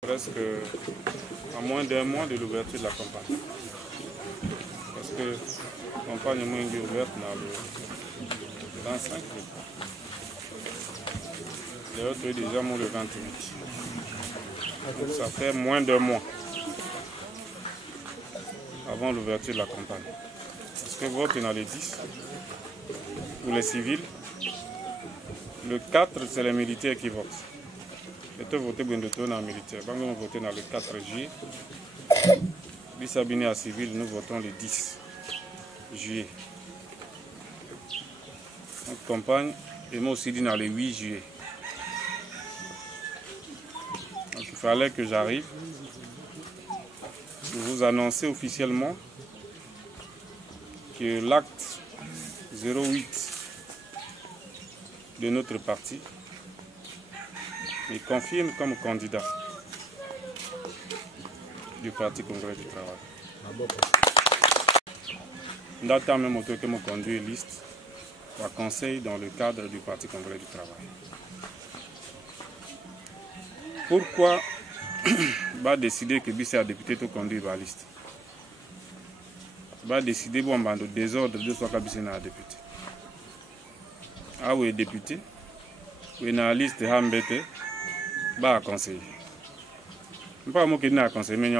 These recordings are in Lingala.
Presque à moins d'un mois de l'ouverture de la campagne. Parce que la campagne est moins ouverte dans le 25 jours. Les autres est déjà moins le 28. Donc ça fait moins d'un mois avant l'ouverture de la campagne. Parce que vote dans les 10 pour les civils. Le 4, c'est les militaires qui votent. Et tout voter bien de tout dans les militaires. Quand on vote dans le 4 juillet, les Sabinés à civil, nous votons le 10 juillet. Notre campagne est moi aussi dit dans le 8 juillet. Donc il fallait que j'arrive pour vous annoncer officiellement que l'acte 08 de notre parti me confirme comme candidat du Parti Congrès du Travail. D'attendre même autant que me conduit liste au conseil dans le cadre du Parti Congrès du Travail. Pourquoi va décider que c'est un député tout conduit la liste? Va décider bon de désordre de soit qu'il un député. Ah oui député, oui na liste hambete. Bah conseiller. Pas moi qui n'a conseillé mais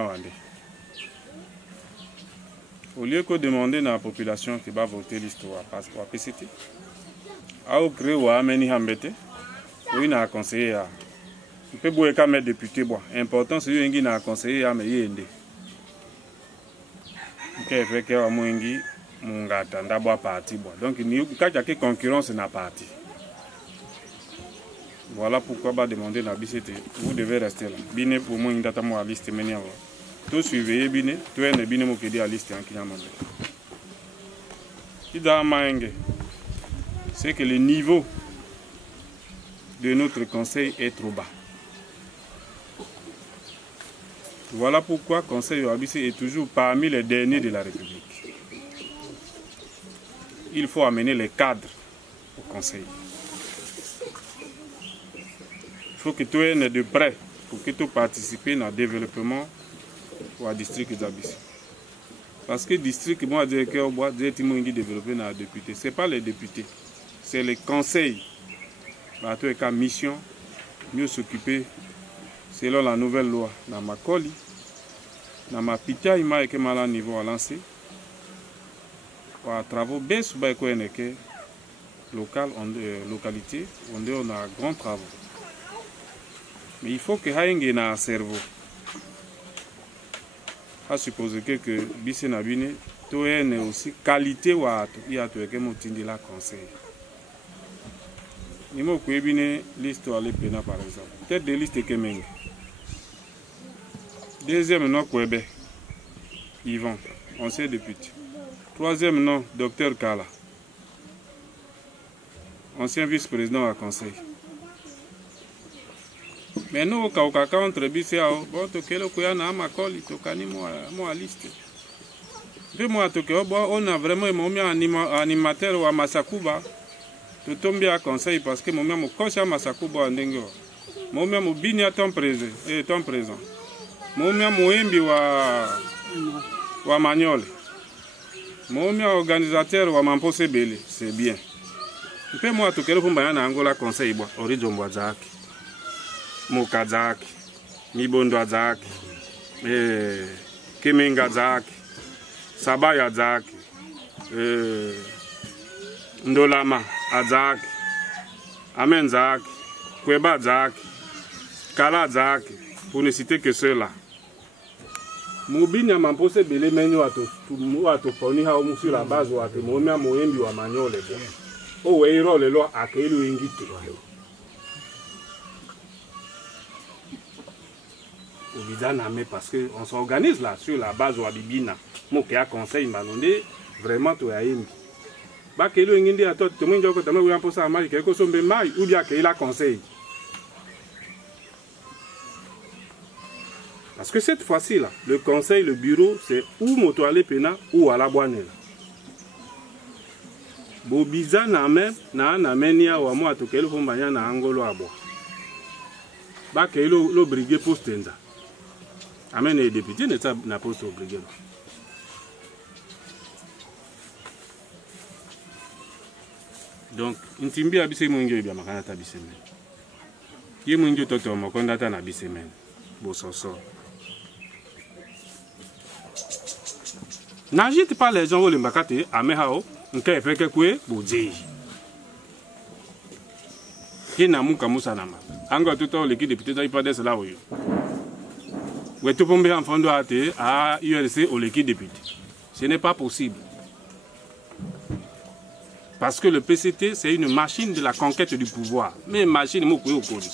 au lieu que demander à la population qui va voter l'histoire parce que PCT a créé ou ameni hambete oui n'a conseillé à on peut boire comme député bois important c'est lui qui n'a conseillé à mais yende OK fait que wa mwengi mungata ndabwa parti bois donc ni quand il y a concurrence na parti. Voilà pourquoi va demander la BCT. Vous devez rester là. Bine pour moi, une date à liste menia. Tout suivez bine, tout est bine mo kedi à liste en kinamande. Ida maenge. C'est que le niveau de notre conseil est trop bas. Voilà pourquoi le conseil ABC est toujours parmi les derniers de la République. Il faut amener les cadres au conseil. Il faut que tu aies de près pour que tu participes dans le développement du district d'Abissi. Parce que le district, moi, je dis que je développer dans les députés. Ce n'est pas les députés, c'est les conseils. Tu as une mission, mieux s'occuper selon la nouvelle loi. Dans ma colis, dans ma pita, il m'a été mal à niveau à lancer. Pour travaux baisse ou localité, on a grands travaux. Mais il faut que Haïngue ait un cerveau. À supposer que Bisse Nabine, tu as aussi qualité ou il y a tout que de la conseil. Il m'a dit l'histoire les pénales par exemple. Peut-être des listes que Meng. Deuxième nom, Kwebe. Yvan, ancien député. Troisième nom, Dr Kala. Ancien vice-président à conseil. Mais nous, au cas contre BCAO, bon, tu as le Kouyana à ma colle, tu as moi liste. Puis moi, on a vraiment mon animateur ou à Masakuba. Tu tombes à conseil parce que mon conseil à Masakuba en Dengo. Mon même bini à ton présent. Mon même Moembi ou Magnol. Mon même organisateur ou Mampose Bele. C'est bien. Puis moi, tu as le Angola conseil, Orizo Mbouazaki. Mokazaki, Mibondo Azaki, Kemenga Zaki, Sabaya Zaki, Ndolama Azaki, Amen Zaki, Kweba Zaki, Kala Zaki, pour ne citer que ceux-là. Moubini a m'imposé belé menu à tout fournir sur la base ou à te moumia moembi ou à magnole. Oh, et il roule le loi à Kélu Ingiti. au Bizaname parce qu'on s'organise là sur la base de Wabibina. Moi qui a conseil malondé vraiment tout a aimé. Bah que le ngindi a tout le monde qui t'a mis pour ça mal quelque chose de mal ou bien qu'il a conseil. Parce que cette fois-ci là, le conseil, le bureau, c'est ou Motoale Pena ou à la Boine. Bobiza na même na menia wa mo atokelo fombanya na angolo abo. Ba ke lo brigade postenza. Amen les députés ne ça na poste au brigade. Donc intimbi abise munjo bia makana ta bisemen. Ye munjo toto mo kondata na bisemen. Bo soso. N'agite pas les gens au limbakate amehao. Nke feke kwe boje kina muka musa nama anga tuto leki député ta ipade cela oyo wetu pombe en fondo ate a ULC au leki député. Ce n'est pas possible parce que le PCT c'est une machine de la conquête du pouvoir, mais machine moko yo kodi.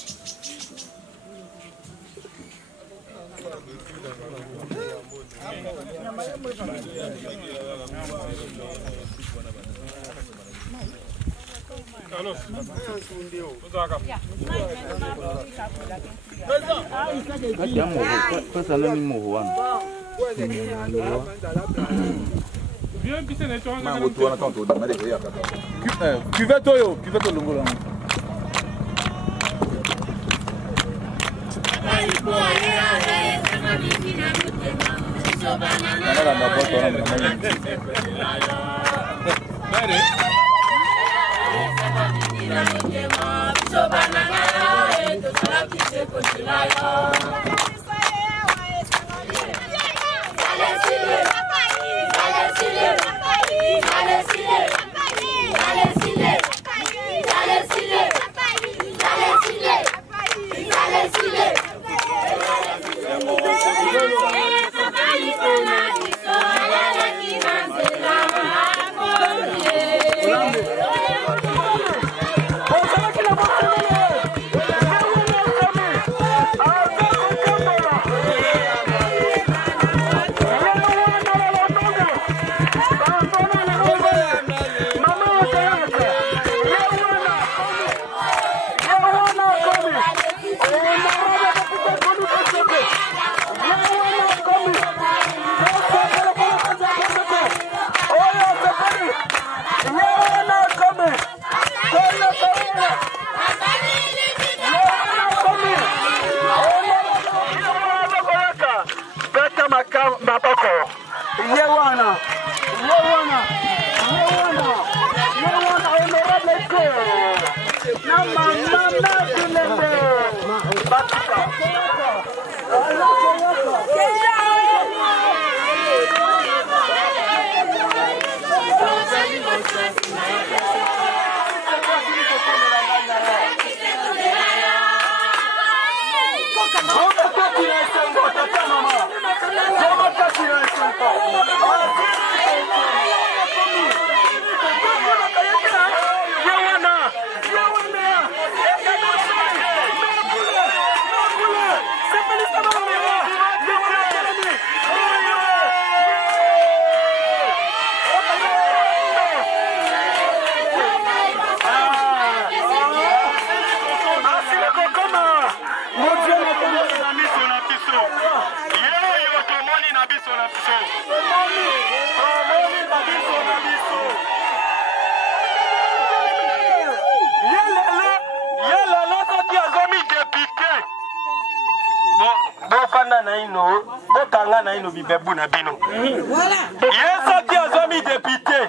Yeso qui a zomi député.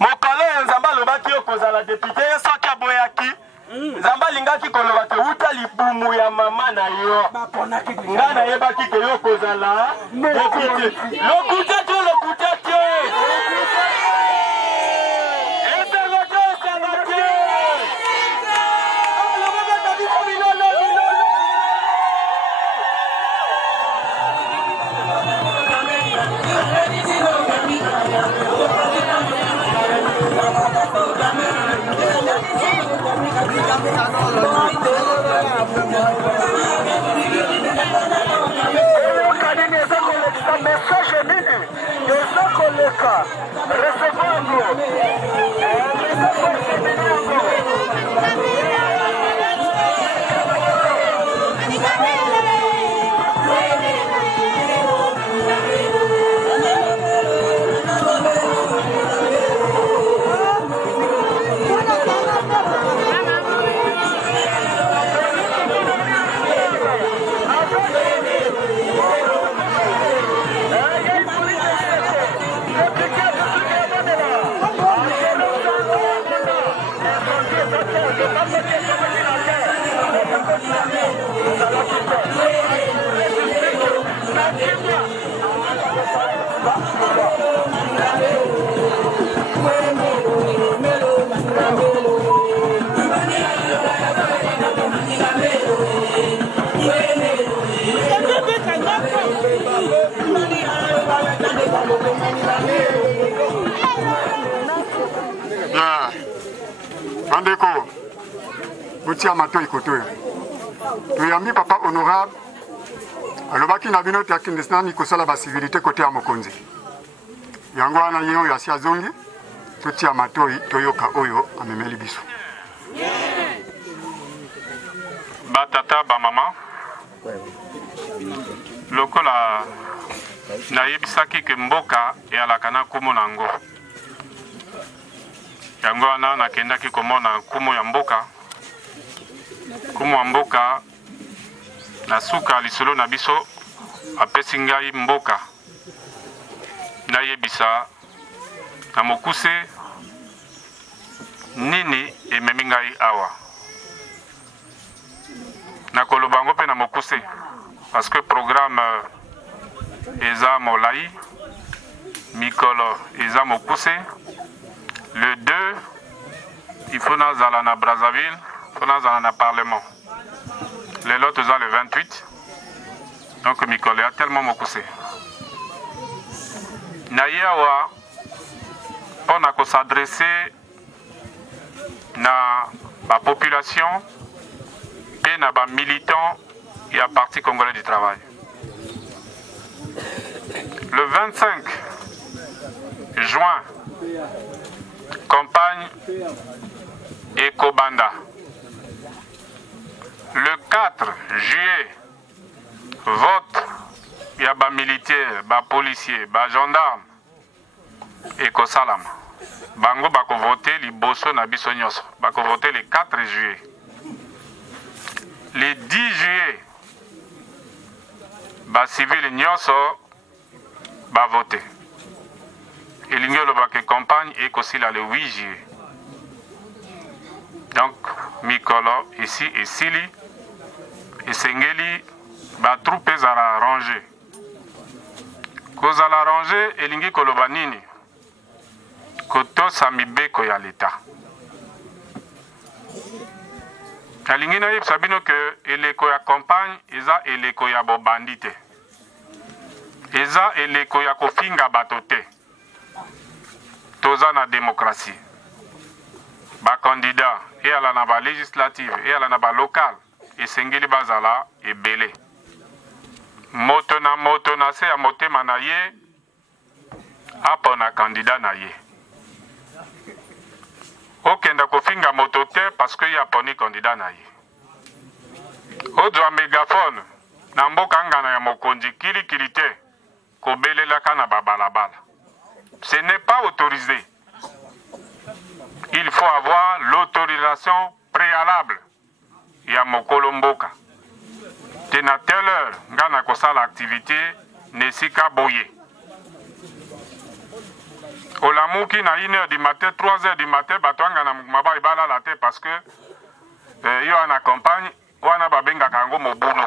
Mon collègue Nzamba Lobaki okozala député yeso qui a boyaki. Nzamba lingaki kolobaki uta libumu ya mama na yo. Ngana yebaki ke yo kozala député. Lokuta to lokuta te. Mboka, recevons-nous. Bandeko, Boutia Mato Ikotoyo. Tuyambi papa honorable, alobaki na bino te kindesna ni kosala ba civilité côté ya mokonzi. Yango ana yeyo ya sia zongi, tutia matoi toyoka oyo amemeli biso. Ba tata ba mama. Lokola na yebisaki ke mboka ya lakana kumu nango. Yango wana nakendaki komona kumu ya mboka. Kumu ya mboka na suka lisolo na biso apesi ngai mboka. Na yebisa na mokuse nini ememi ngai awa. Na kolobango pe na mokuse parce que programme eza molai mikolo eza mokuse. Le 2, il faut nazala na Brazzaville, il faut nazala na Parlement. Les lots eza le 28. Donc mikolo ya tellement mokuse. Na yawa on a s'adresser na la population et na ba militants et à Parti congolais du travail. Le 25 juin, campagne Ekobanda. Le 4 juillet, vote, il y a des militaires, des policiers, des gendarmes, Ekosalam. Bango bako voter liboso na biso nyonso. Bako voter le 4 juillet. Le 10 juillet, ba civil nyonso ba voter. Et l'ingélo bako campagne Ekosila le 8 juillet. Donc, Mikolo ici et Sili et Sengeli ba troupe à la rangée. Cause à la rangée, et l'ingi kolobanini. Koto samibeko ya l'État. Alingi na yeb sabino que eleko ya campagne eza eleko ya bobandite. Eza eleko ya kofinga batote. Toza na démocratie. Ba candidat et ala na ba législative et ala na ba local et sengeli bazala et belé. Moto na se a motema na ye apo na candidat na ye. Okenda kofinga moto te parce que ya poni candidat na ye. Odwa mégaphone na mboka ngana ya mokonzi kili te kobelelaka na babalabala. Ce n'est pas autorisé. Il faut avoir l'autorisation préalable ya mokolo mboka. Te na telle heure ngana kosala activité nesika boye. Olamuki na 1h du matin, 3h du matin, batwanga na maba ibala la te parce que yo en accompagne, wana babenga kango mobulu.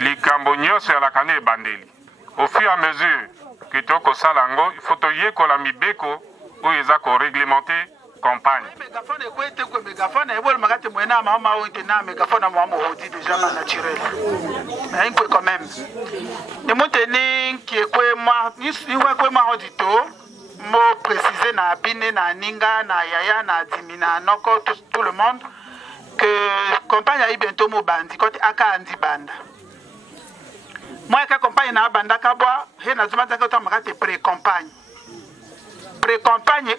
Likambo nyonso ya la kane bandeli. Au fur et à mesure que toko salango, il faut to yekola mibeko ou eza ko réglementer campagne. Mégaphone est quoi mégaphone et bon magate moyena mama ou tena mégaphone moi mo dit déjà naturel. Mais un peu quand même. Ne monteni qui est quoi moi ni wa quoi ma audito mo préciser na bine na ninga na yaya na dimina noko tout le monde que campagne a bientôt mo bandi côté aka andi banda. moi ka campagne na bandaka boa he na zuma zaka to makate pré campagne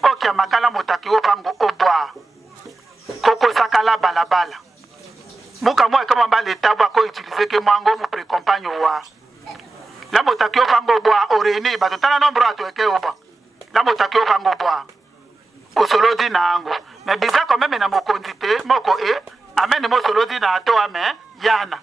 o kia makala motaki o bango o boa koko sakala balabala muka moi kama ba l'état boa ko utiliser que mango mu pré campagne wa la motaki o bango boa o réunir ba totala nombre ato eke o ba la motaki o bango boa o solo di na ango mais bizarre quand même na mokondité moko e amen mo solo di na to amen yana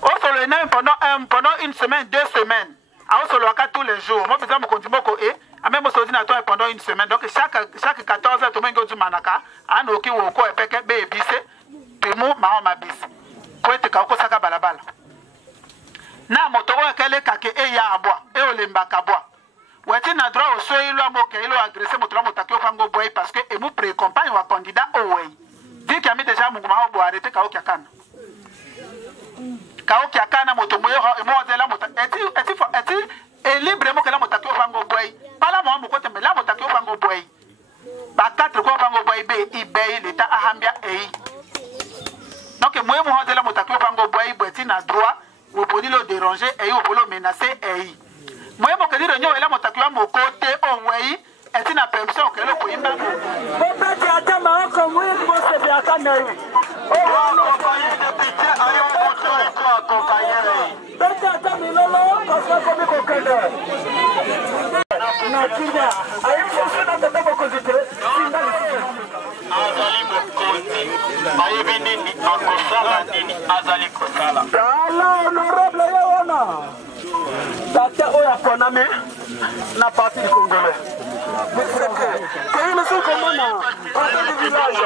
o solo na pendant une semaine 2 semaines a o solo aka tous les jours mo bizarre mokondité moko e amen mo solo di na to pendant une semaine donc chaque 14 heures to mengo du manaka ano ki wo ko epeke be bise temu ma ma bise ko ete ka ko saka balabala na moto wa kele kake e ya abwa e o lemba kabwa wati na droit au soi lo amoke ilo agresser moto la motaki o fango boy parce que e mu pré-campagne wa candidat o wey dit qu'il a mis déjà mon gouvernement pour arrêter Kao Kiakana moto moyo e mo de la moto et libre mo que la motaki o fango boy pas la mo ko tembe la motaki o fango boy ba 4 ko fango boy be ibey l'état ahambia e donc moyo mo de la motaki o fango boy beti na droit ou pour le déranger et ou pour le menacer e moi je veux dire que nous avons mon côté au way et une permission que le pays m'a donné. Tata oya koname na parti du Congolais. Ils sont comme on a dans le village.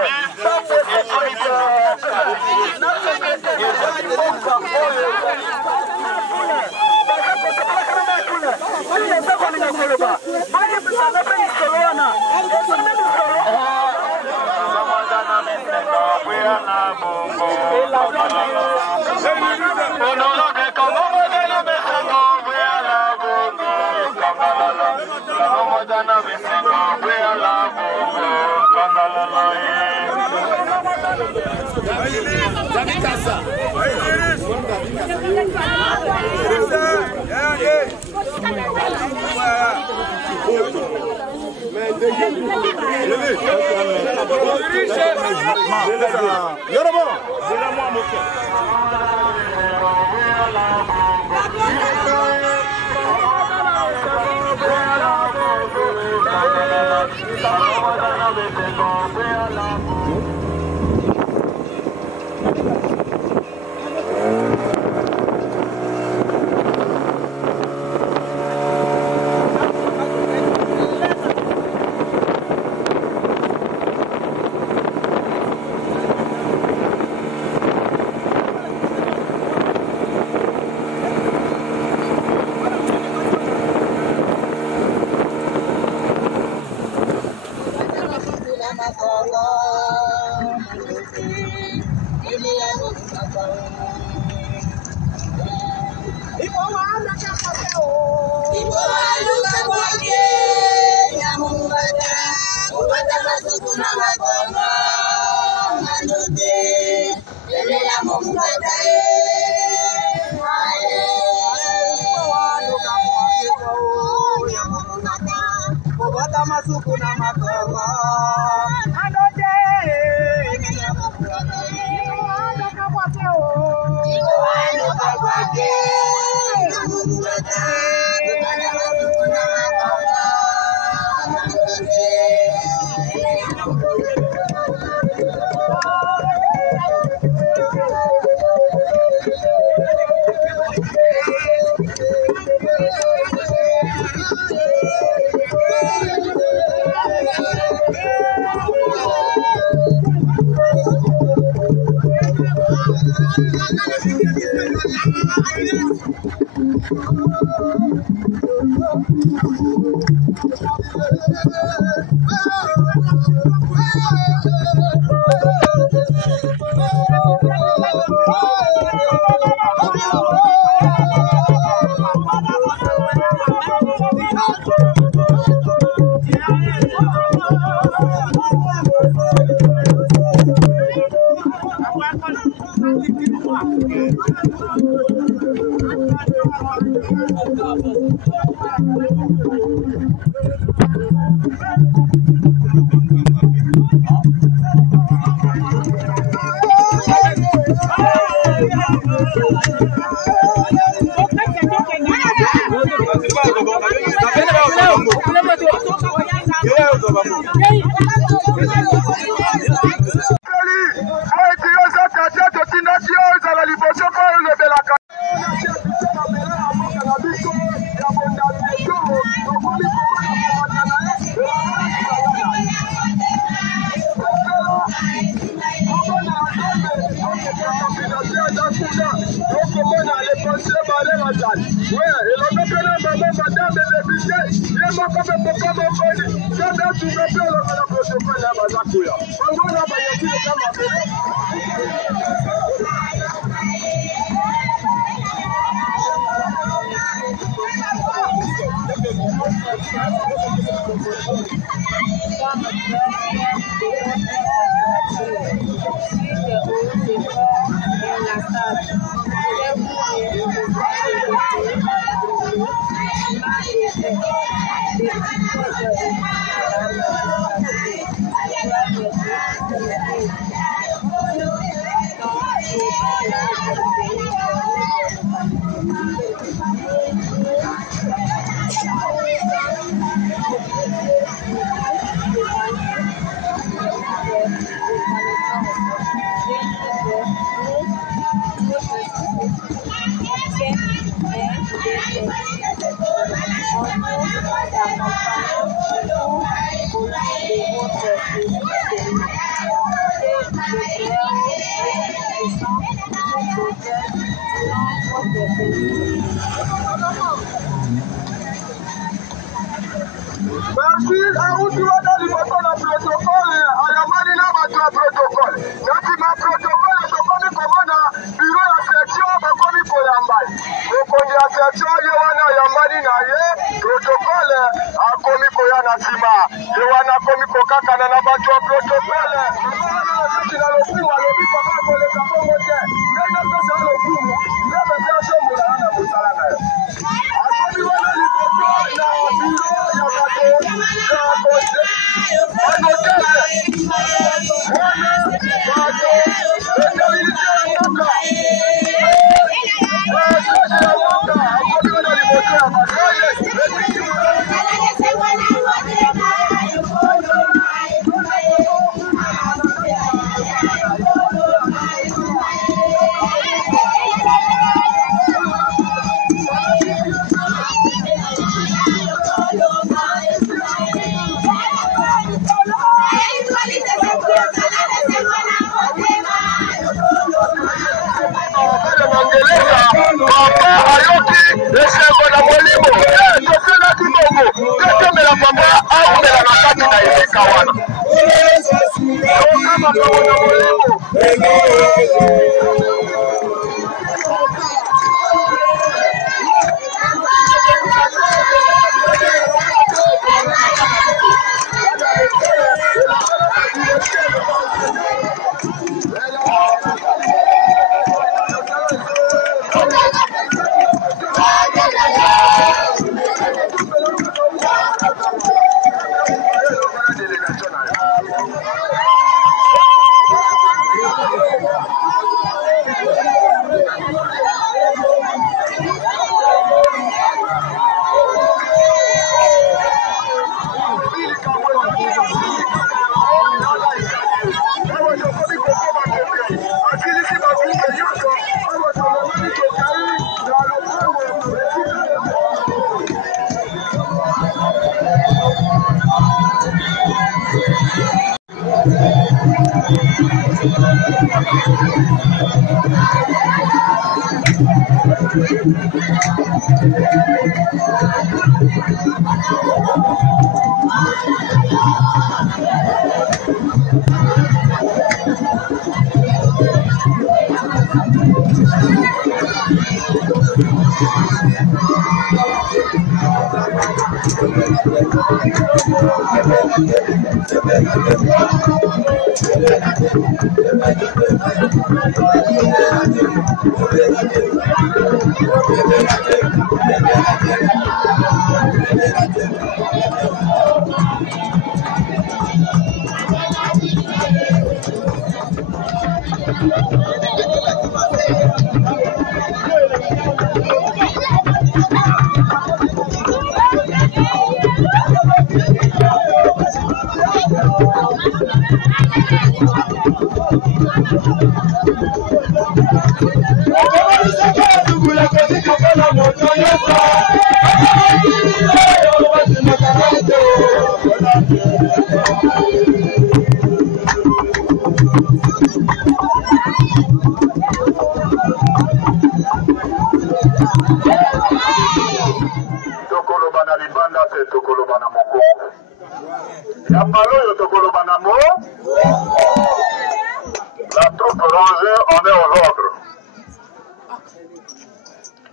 La troupe rangée, on est aux ordres.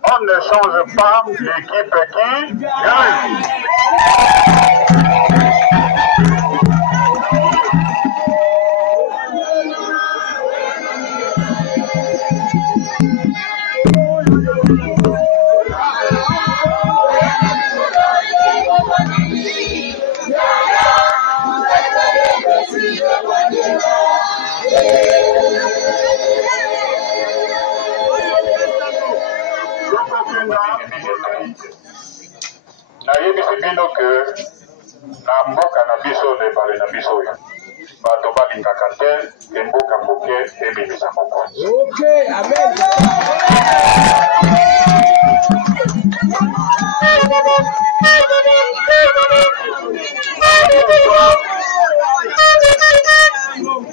On ne change pas l'équipe qui gagne. nayebisi bino ke na mboka na biso lebale na biso oyo bato balingaka te ke mboka moke ebimisa mokonzi.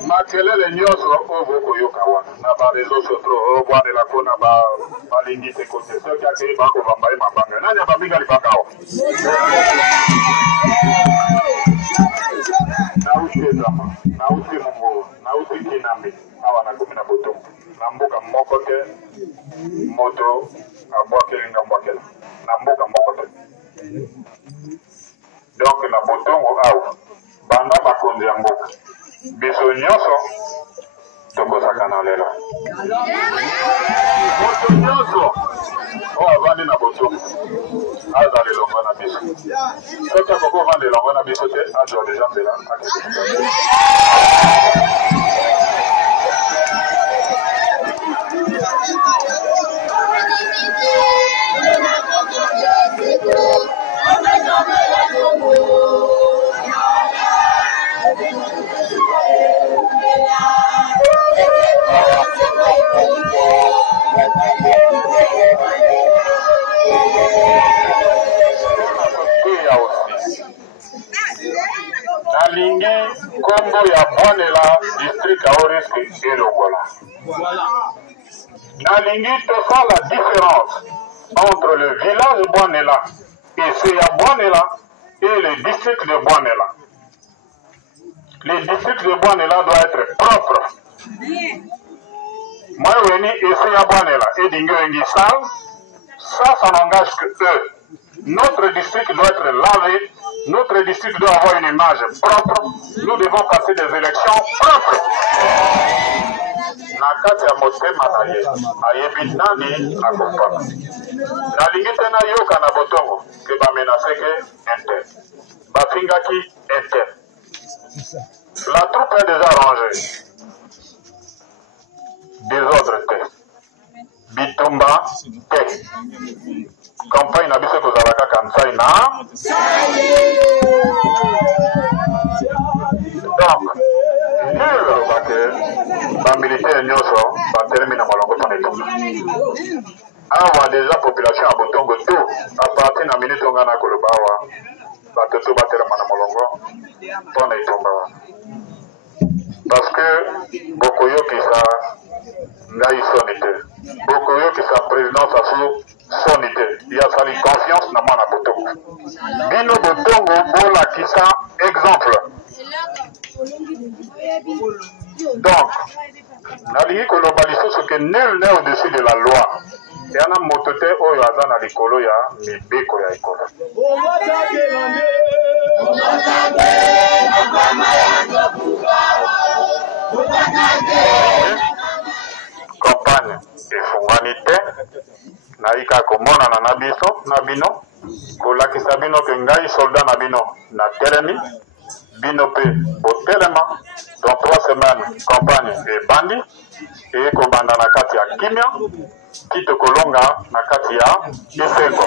makelele nyonso oyo bokoyoka wana na bareseau sociaux oyo bwanelako na balingi te kote soki akei bakobamba ye mabanga nani abambinga libanga awa nauti ezama nauti mongo nauti kinambi awa nakomi na botongo na mboka moko te moto abwakelinga mbwakela na mboka moko te donc na botongo awa banda bakonzi ya mboka biso nyonso tokozakana lelo moto nyonso oyo avandi na botongo aza lelongo na biso soki akoko ovanda elongo na biso te azwa deja mbela nalingi kombo ya bwanela district aoriske elongola nalingi tosala différence entre le village de Bwanela et Seya Bwanela et le district de Bwanela. Le district de Bwanela doit être propre. Moi, Weni et Seya Bwanela et Dinguengi Sal, ça n'engage que eux. Notre district doit être lavé, notre district doit avoir une image propre, nous devons passer des élections propres. Na kati ya motema na ye ayebi nani akompana nalingi te nayoka na botongo ke bamenaseke inter bafingaki inter la troupe est déjà rangée désordre te bitumba te campagne na biso kozala kaka nsai na donc bamilitaire nyonso batelemi na molongo mpona etonga awa deja population ya botongo to apartir na minute onga na koloba awa bato to batelema na molongo mpona etonga wana parce que bokoyokisa ngai soni te bokoyokisa présidence asu soni te yasali confiance na mwana botongo bino botongo bolakisa exemple. Donc, nalingi koloba lisusu ke nul n'est au-dessus de la loi. Yana motote oyo aza na likolo ya mibeko ya ekolo. Campagne efungwani te naika komonana na biso na bino kolakisa bino ke ngai soldat na bino na telemi bino pe botelema dans 3 semaines campagne ebandi ekobanda na kati ya kimia kito kolonga na kati ya esengo.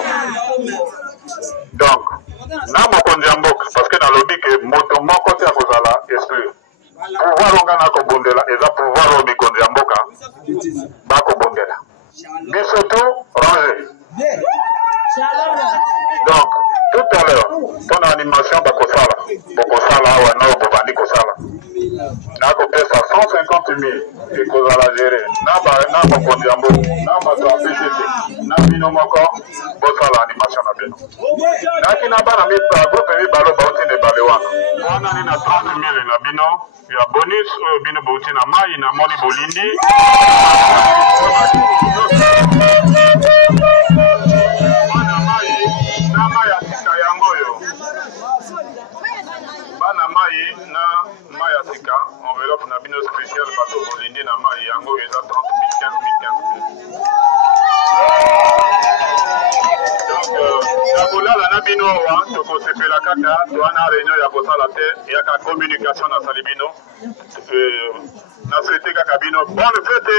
Donc na mokonzi ya mboka parce que nalobi ke moto moko te akozala exclure pouvoir onga na kobondela eza pouvoir oyo mikonzi ya mboka bakobondela biso tout rangé. Donc, tout à l'heure, ton animation bakosala awa na bobandi kosala. Na kopesa 150 000 ekozala gérer. Na bakonzi ya mboka, na bato ya PCC, na bino moko bosala animation na bino. Naki na bana groupe mibalo bauti na ebale wana. Wana ni na 30 000 na bino ya bonus oyo bino bauti na mai na moni bolindi. Bana mai na mai ya sika enveloppe na bino spécial bato bolindi na mai yango eza 30 000 15 000 15 000. Donc na kolala na bino awa tokosepela kaka toana réunion ya kosala te yaka communication na sali bino na souhaite kaka bino bonne fête.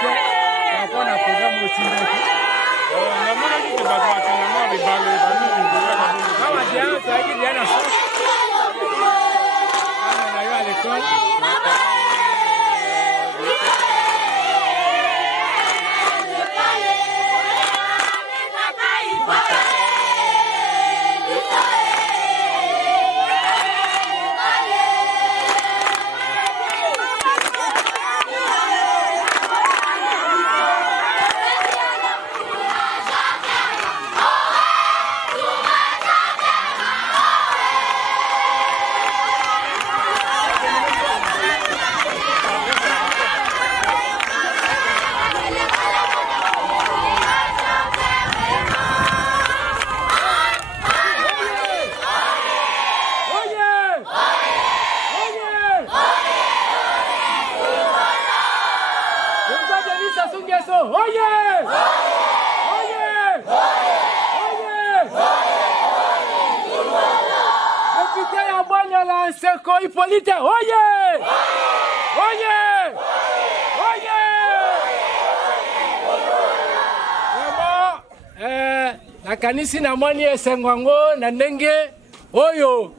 soke par rapport à programme aussi. Hippolyte, oye! Oye! Oye! Vraiment, nakanisi na mwani esengwango na ndenge oyo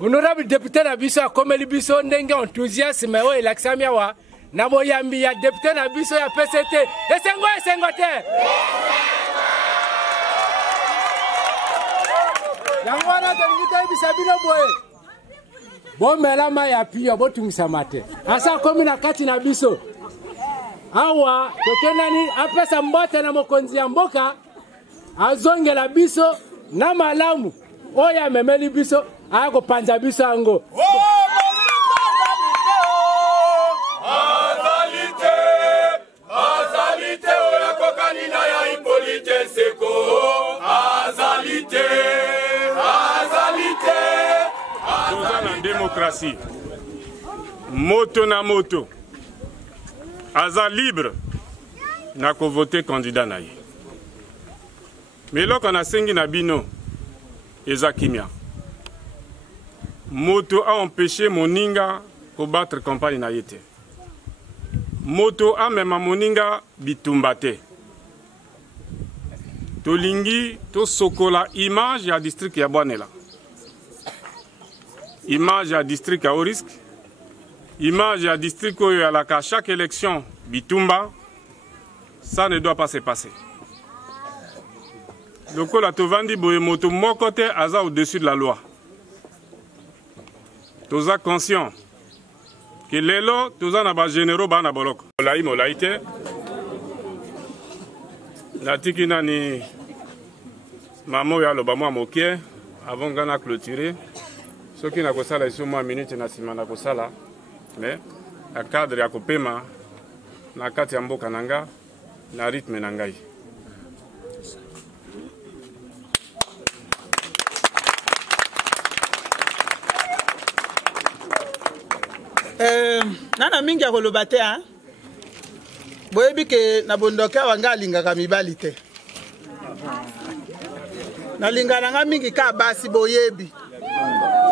honorable député na biso akomeli biso ndenge enthousiasme oyo elakisami awa na boyambi ya député na biso ya PCT esengo te yango wana tolingi toyebisa bino boye bomela mai ya piyo botungisama te asa komi na kati na biso awa tokendani apesa mbote na mokonzi ya mboka azongela biso na malamu oyo amemeli biso akopanza biso yango azalite oyo kokanina ya Hippolyte Seko azalite la démocratie moto na moto aza libre na ko voter candidat na ye mais loko na sengi na bino eza kimia moto a empêché moninga ko battre campagne na yete moto a mema moninga bitumba te tolingi to sokola image ya district ya Bwanela image à district à haut risque, image à district où il y a chaque élection, Bitumba, ça ne doit pas se passer. Donc la tovandi boyemoto mon côté aza au-dessus de la loi. Toza conscient que lelo toza na ba généraux ba na boloko. Olaï molaïte. Na tikina ni mamo ya lo ba moi moké avant gana clôturer. Ce qui n'a pas ça, c'est une minute na sima na kosala, mais la cadre ya kopema na kati ya mboka nanga na rythme na ngai. Nana mingi ya koloba te hein. Boyebi ke na bondoka wanga alingaka mibali te. Na lingana nga mingi ka basi boyebi.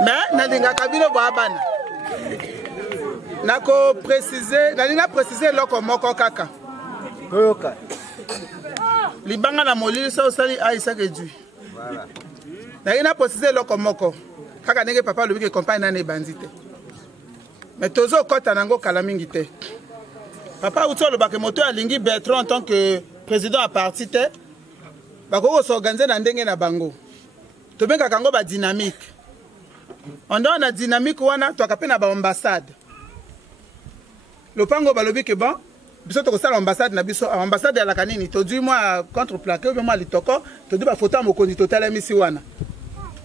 Mais nalinga kabino boabana nako préciser nalinga préciser loko moko kaka oyoka libanga na molili so sali aisa kedu voilà nalinga préciser loko moko kaka ndenge papa lobi ke campagne na ne bandite mais tozo kota nango kala mingi te papa utolo ba ke moto alingi Bertrand en tant que président à parti te bako s'organiser na ndenge na bango to benga kango ba dynamique. On a une dynamique wana to kapena ba ambassade. Le pango balobi ke bon, biso to ko sala ambassade na biso ambassade ya la kanini to du moi contreplaqué ou moi litoko to du ba photo mo kondi total misi wana.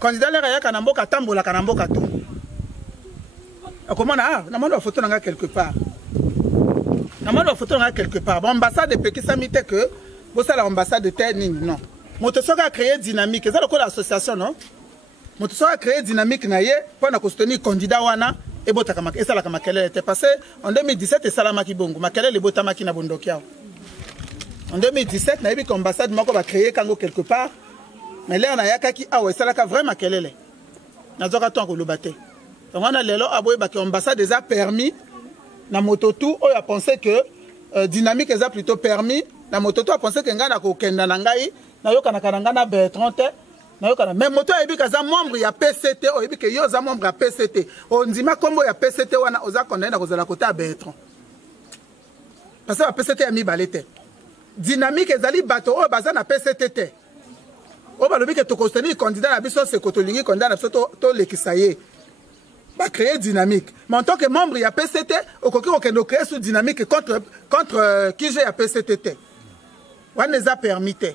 Candidat le ya kana mboka tambola kana mboka to. Comment na mando photo nga quelque part. Na mando photo nga quelque part. Bon ambassade pe ki samite que bo sala ambassade de terre non. Moto soka créer dynamique, ça le ko l'association non. Moto soka créer dynamique na ye pour na ko soutenir candidat wana et botaka mak et sala ka makelele était passé en 2017 et salama ki bongo makelele botama ki na bondokia. En 2017 na yebi ambassade moko ba créer kango quelque part mais là on a yakaki awa sala ka vraiment makelele. Na zoka to ko lobate. Donc on a lelo aboye ba que ambassade déjà permis na moto tout on a pensé que dynamique eza plutôt permis na moto to penser que nga na ko kenda na ngai na yoka na kananga na Bertrand te na yoka na même moto ebi kaza membre ya PCT o ebi ke yo za membre ya PCT o ndima kombo ya PCT wana oza condamné na kozala kota Bertrand parce que PCT ya mibale te dynamique ezali bato o baza na PCT te o balobi ke to soutenir candidat na biso se kotolingi candidat na biso to lekisaye ba créer dynamique mais en tant que membre ya PCT okoki ko créer sous dynamique contre qui j'ai ya PCT wana eza permis te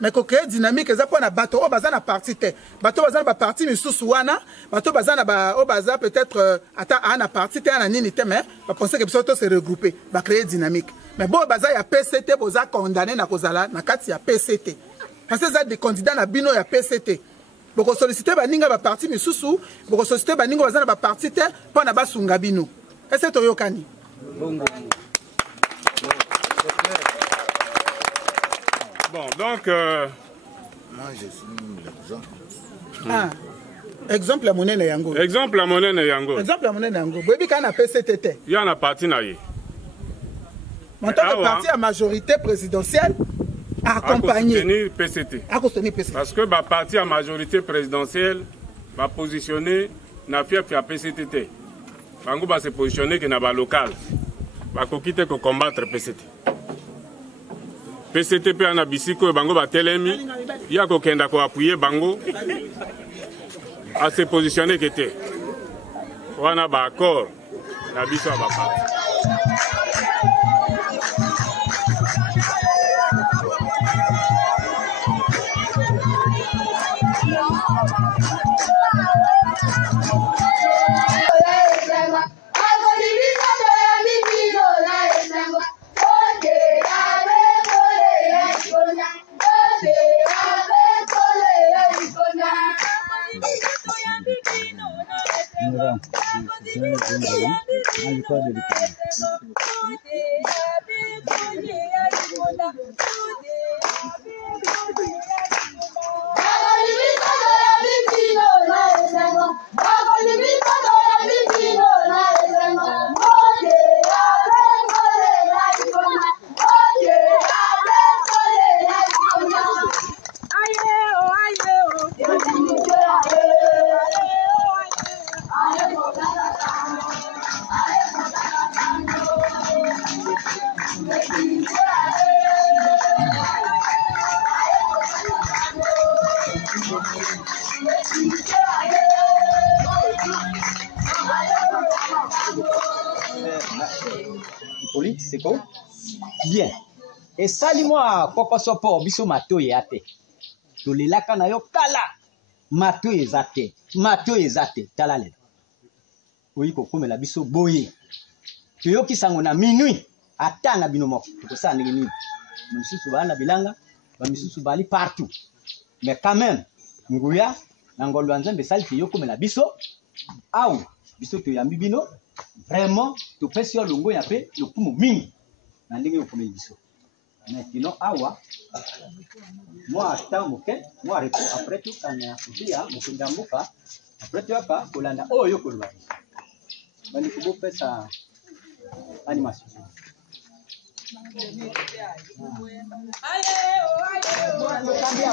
mais ko créer dynamique eza pona bato o baza na parti te bato baza na ba parti misusu wana bato baza na ba o baza peut-être ata ana parti te ana nini te mais ba penser que biso to se regrouper ba créer dynamique mais bo baza ya PCT boza condamné na kozala na kati ya PCT parce que ça des candidats na bino ya PCT boko solliciter baninga ba parti misusu boko solliciter baninga baza na ba parti te pona basunga bino est-ce que toyokani Bon, donc... Moi, je suis l'exemple. Exemple à monnaie yango. Exemple à monnaie yango. Exemple à monnaie yango. Bobi kana PCT. Il y en a parti na ye. En tant que parti à majorité présidentielle, accompagné. Soutenir PCT. À soutenir PCT. Parce que le parti à majorité présidentielle va positionner na fief ya PCT. Bango va se positionner que na ba local. Va kokite ko combattre PCT. PCT pe ana bisiko bango ba telemi ya ko kenda ko appuyer bango à se positionner que te. Wana ba accord na biso ba parti. C'est quoi? Bien. Et salimo koko sopo biso mato yate. To le laka na yo kala. Mato ezate. Mato ezate. Tala le. Oui ko komela biso boye. To yo kisango na minuit. Ata na bino moko. To sa ndenge nini. Misusu bana bilanga, ba misusu bali partout. Mais quand même, nguya na ngolo nzambe sali to yo komela biso. Au biso to yambi bino. Vraiment, tu peux sur le ngoya pe le kumu mingi. Na ndenge yo komela biso. Maintenant awa moi attends moke moi répond après tout quand na kutia mukunda mboka après tu aka kolanda oyo kolwa. Bani kubo pesa animation.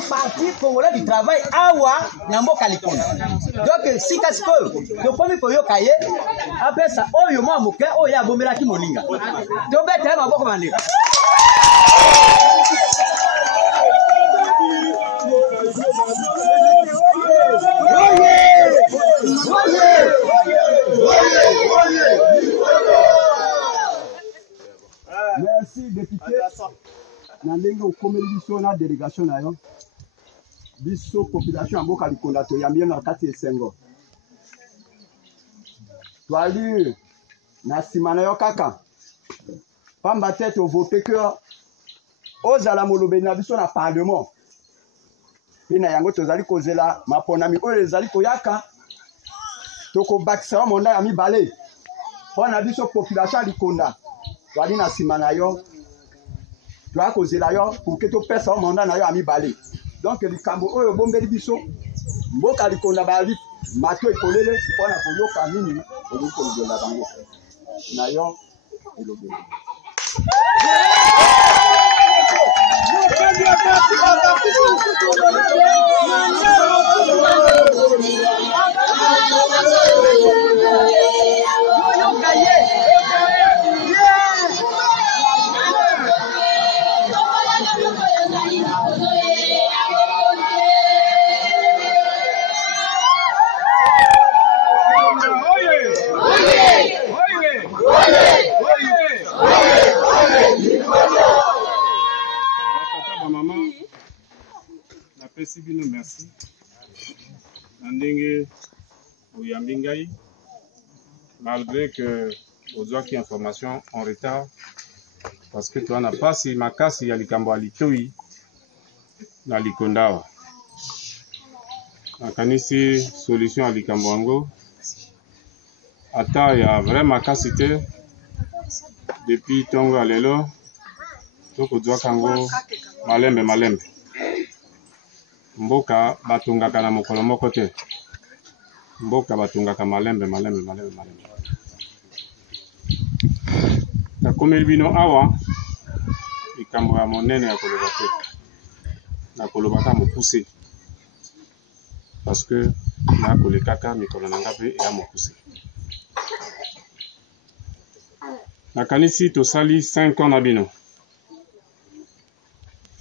Parti congolais du travail awa nyamboka likonda. Donc si kasiko to komi ko yo kaye après ça oyo moi moke oyo abomela ki molinga. To beta maboko mandika. Merci député. Na ndenge okomeli biso na délégation na yo. Biso population mboka likonda to yambie na kati esengo. Twali na simana yo kaka. Pamba tête au voter que ozala molobe na biso na parlement. Ina yango tozali kozela maponami oyo ezali koyaka. Toko bakisa monda ya mibale. Pona biso population likonda. Twali na simana yo. Twa kozela yo pour que to pesa monda na yo a mibale. Donc likambo oyo bombeli biso mboka likonda bali mato ekolele pona koyoka nini oliko lobola bango. Na yo elobeli. Merci. Nandenge Ouyambingai, malgré que aux autres informations en retard, parce que tu n'as pas si makasi ya likambo alitoi na likondawa. Nakanisi solution à likambo ango. Ata ya vrai makasi te depuis tongo alelo toko zwa kango malembe malembe. Mboka batungaka na mokolo moko te. Mboka batungaka malembe malembe malembe malembe. Na komeli bino awa likambo ya monene ya koloba te. Na koloba ka mopuse. Parce que na kolekaka mikolo nanga pe ya mopuse. Na kanisi tosali 5 ans na bino.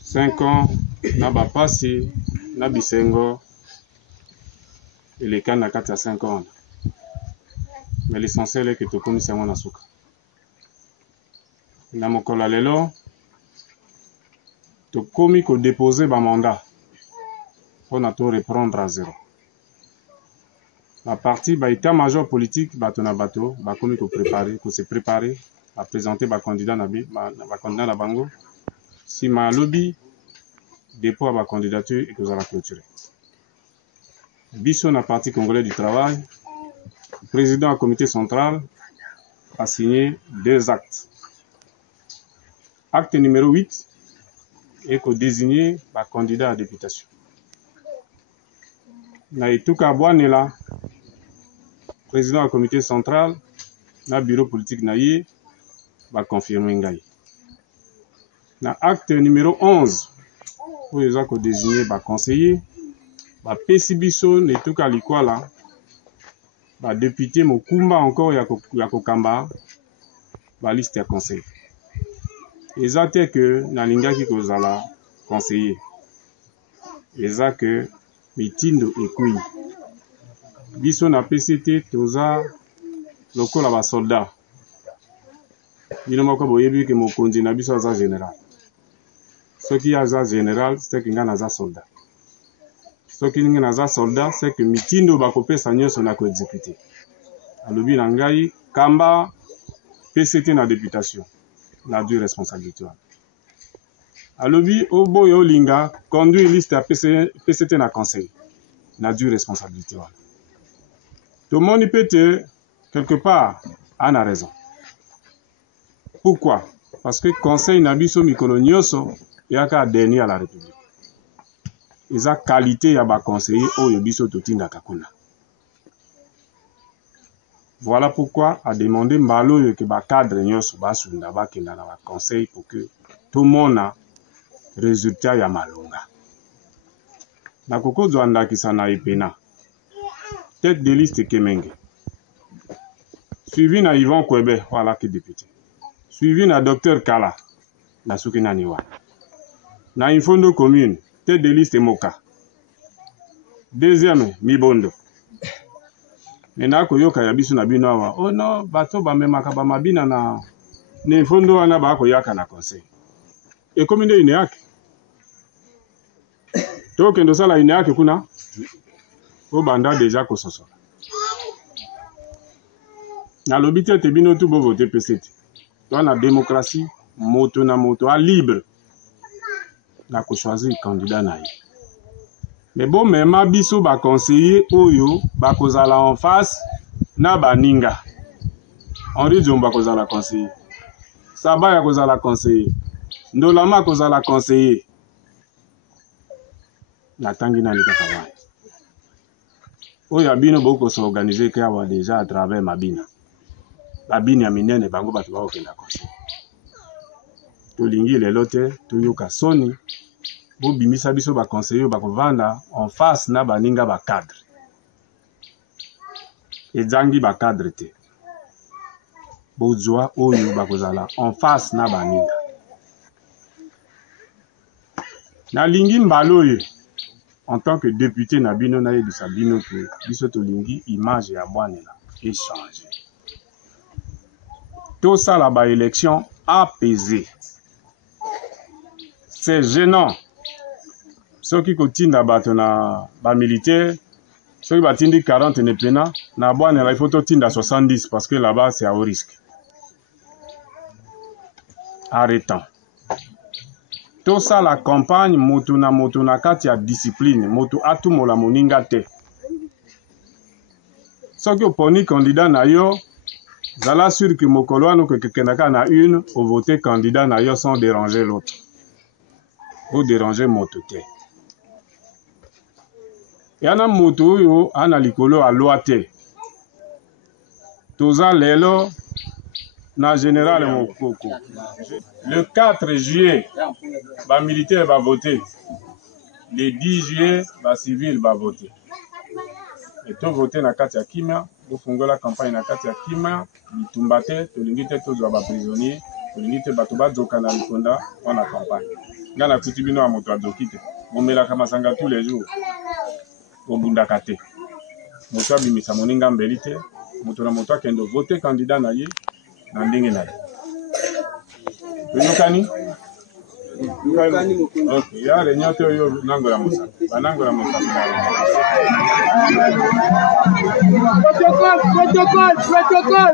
5 ans na bapasi na bisengo eleka na kati ya 5 ans. Mais l'essentiel est que tokomisi yango na suka. Na mokolo lelo tokomi ko déposer ba mandat mpona to reprendre à zéro. À partir ba état major politique bato na bato bakomi ko se préparer à présenter ba candidat na bango. Si ma lobby dépôt à ma candidature et que vous allez clôturer. Bisso na parti congolais du travail, le président du comité central a signé 2 actes. Acte numéro 8 est que désigner ma candidat à députation. Na ituka bwanela président du comité central na bureau politique na ye va confirmer ngai. Na acte numéro 11 pour les gens désigner ba conseiller ba pesi biso netuka likwala ba député mokumba encore ya kokamba ba liste ya conseil. Ezate que na lingaki kozala conseiller. Eza que mitindo ekui. Biso na PCT toza lokola ba soldat. Bino moko boyebi ke mokonzi na biso aza général. Ce qui est un général, c'est qu'il y a un soldat. Ce qui est un soldat, c'est que mitindo bakopé sanyo son ako exécuté. Alobi nangai kamba PCT na députation, na due responsabilité. Alobi oboyo linga conduit liste à PCT na conseil, na due responsabilité. Tout le monde peut quelque part en a raison. Pourquoi? Parce que conseil na biso mikolo nyoso yaka dernier à la République. Ils ont qualité ya ba conseiller oyo biso totinda kakuna. Voilà pourquoi a demandé mbalo que ba cadre nyoso ba sunda ba kenda na ba conseil pour que tout le monde a résultat ya malonga. Na koko zwanda kisana ipena. Tête de liste Kemenge. Suivi na Yvon Kwebe, voilà qui député. Suivi na Dr Kala, na Soukina Niwa. Na Infondo commune, tête de liste Moka. Deuxième, Mibondo. Nena koyoka ya biso na bino awa. Oh non, bato ba memaka ba mabina na Infondo wana ba koyaka na conseil. E commune ineaki. To kendo sala ineaki kuna. O banda déjà kososola. Na lobité te bino tout bo voter PCT. Dans la démocratie, moto na moto a libre. Na ko choisir candidat na ye. Mais bon même biso ba conseiller oyo ba kozala en face na baninga. Henri Jomba kozala conseiller. Sabaya kozala conseiller. Ndolama kozala conseiller. Na tangi na likaka. Oyo abino boko so organiser que awa déjà à travers mabina. Babini ya minene bango batu ba okenda conseil. tolingi lelo te toyoka soni bobimisa biso baconseiller bakovanda en face na baninga bacadre ezangi bacadre te bozwa oyo bakozala en face na baninga nalingi mbala oyo en tant que député na bino nayebisa bino ke biso tolingi image ya bwanela échanger tosala baélection apaisée. C'est gênant. Ceux qui kotinda bato na ba militaire, ceux qui batindi 40 ne pena, na bwanela il faut totinda 70 parce que là-bas c'est à haut risque. Arrêtons. Tout ça la campagne moto na kati ya discipline, moto atumola moninga te. Ceux qui oponi candidat na yo, zala sûr que mokolo anu ke kendaka na une au voter candidat na yo sans déranger l'autre. Vous dérangez moto te. Yana moto yo ana likolo a loi te. Toza lelo na général Mokoko. Le 4 juillet, ba militaire va voter. Le 10 juillet, ba civil va voter. Et tout voter na kati ya kimia, vous fungez la campagne na kati ya kimia, bitumbate, tolingi te tozwa ba prisonnier, tolingi te bato bazoka na likonda wana campagne. Ngana kuti bino a moto azoki te. Momelaka masanga tous les jours. Obundaka te. Moto abimisa moninga mbeli te, moto na moto akendo voter candidat na ye na ndenge na ye. Yokani? Okay, ya réunion te yo nango la mosa. Banango la mosa. Protocole.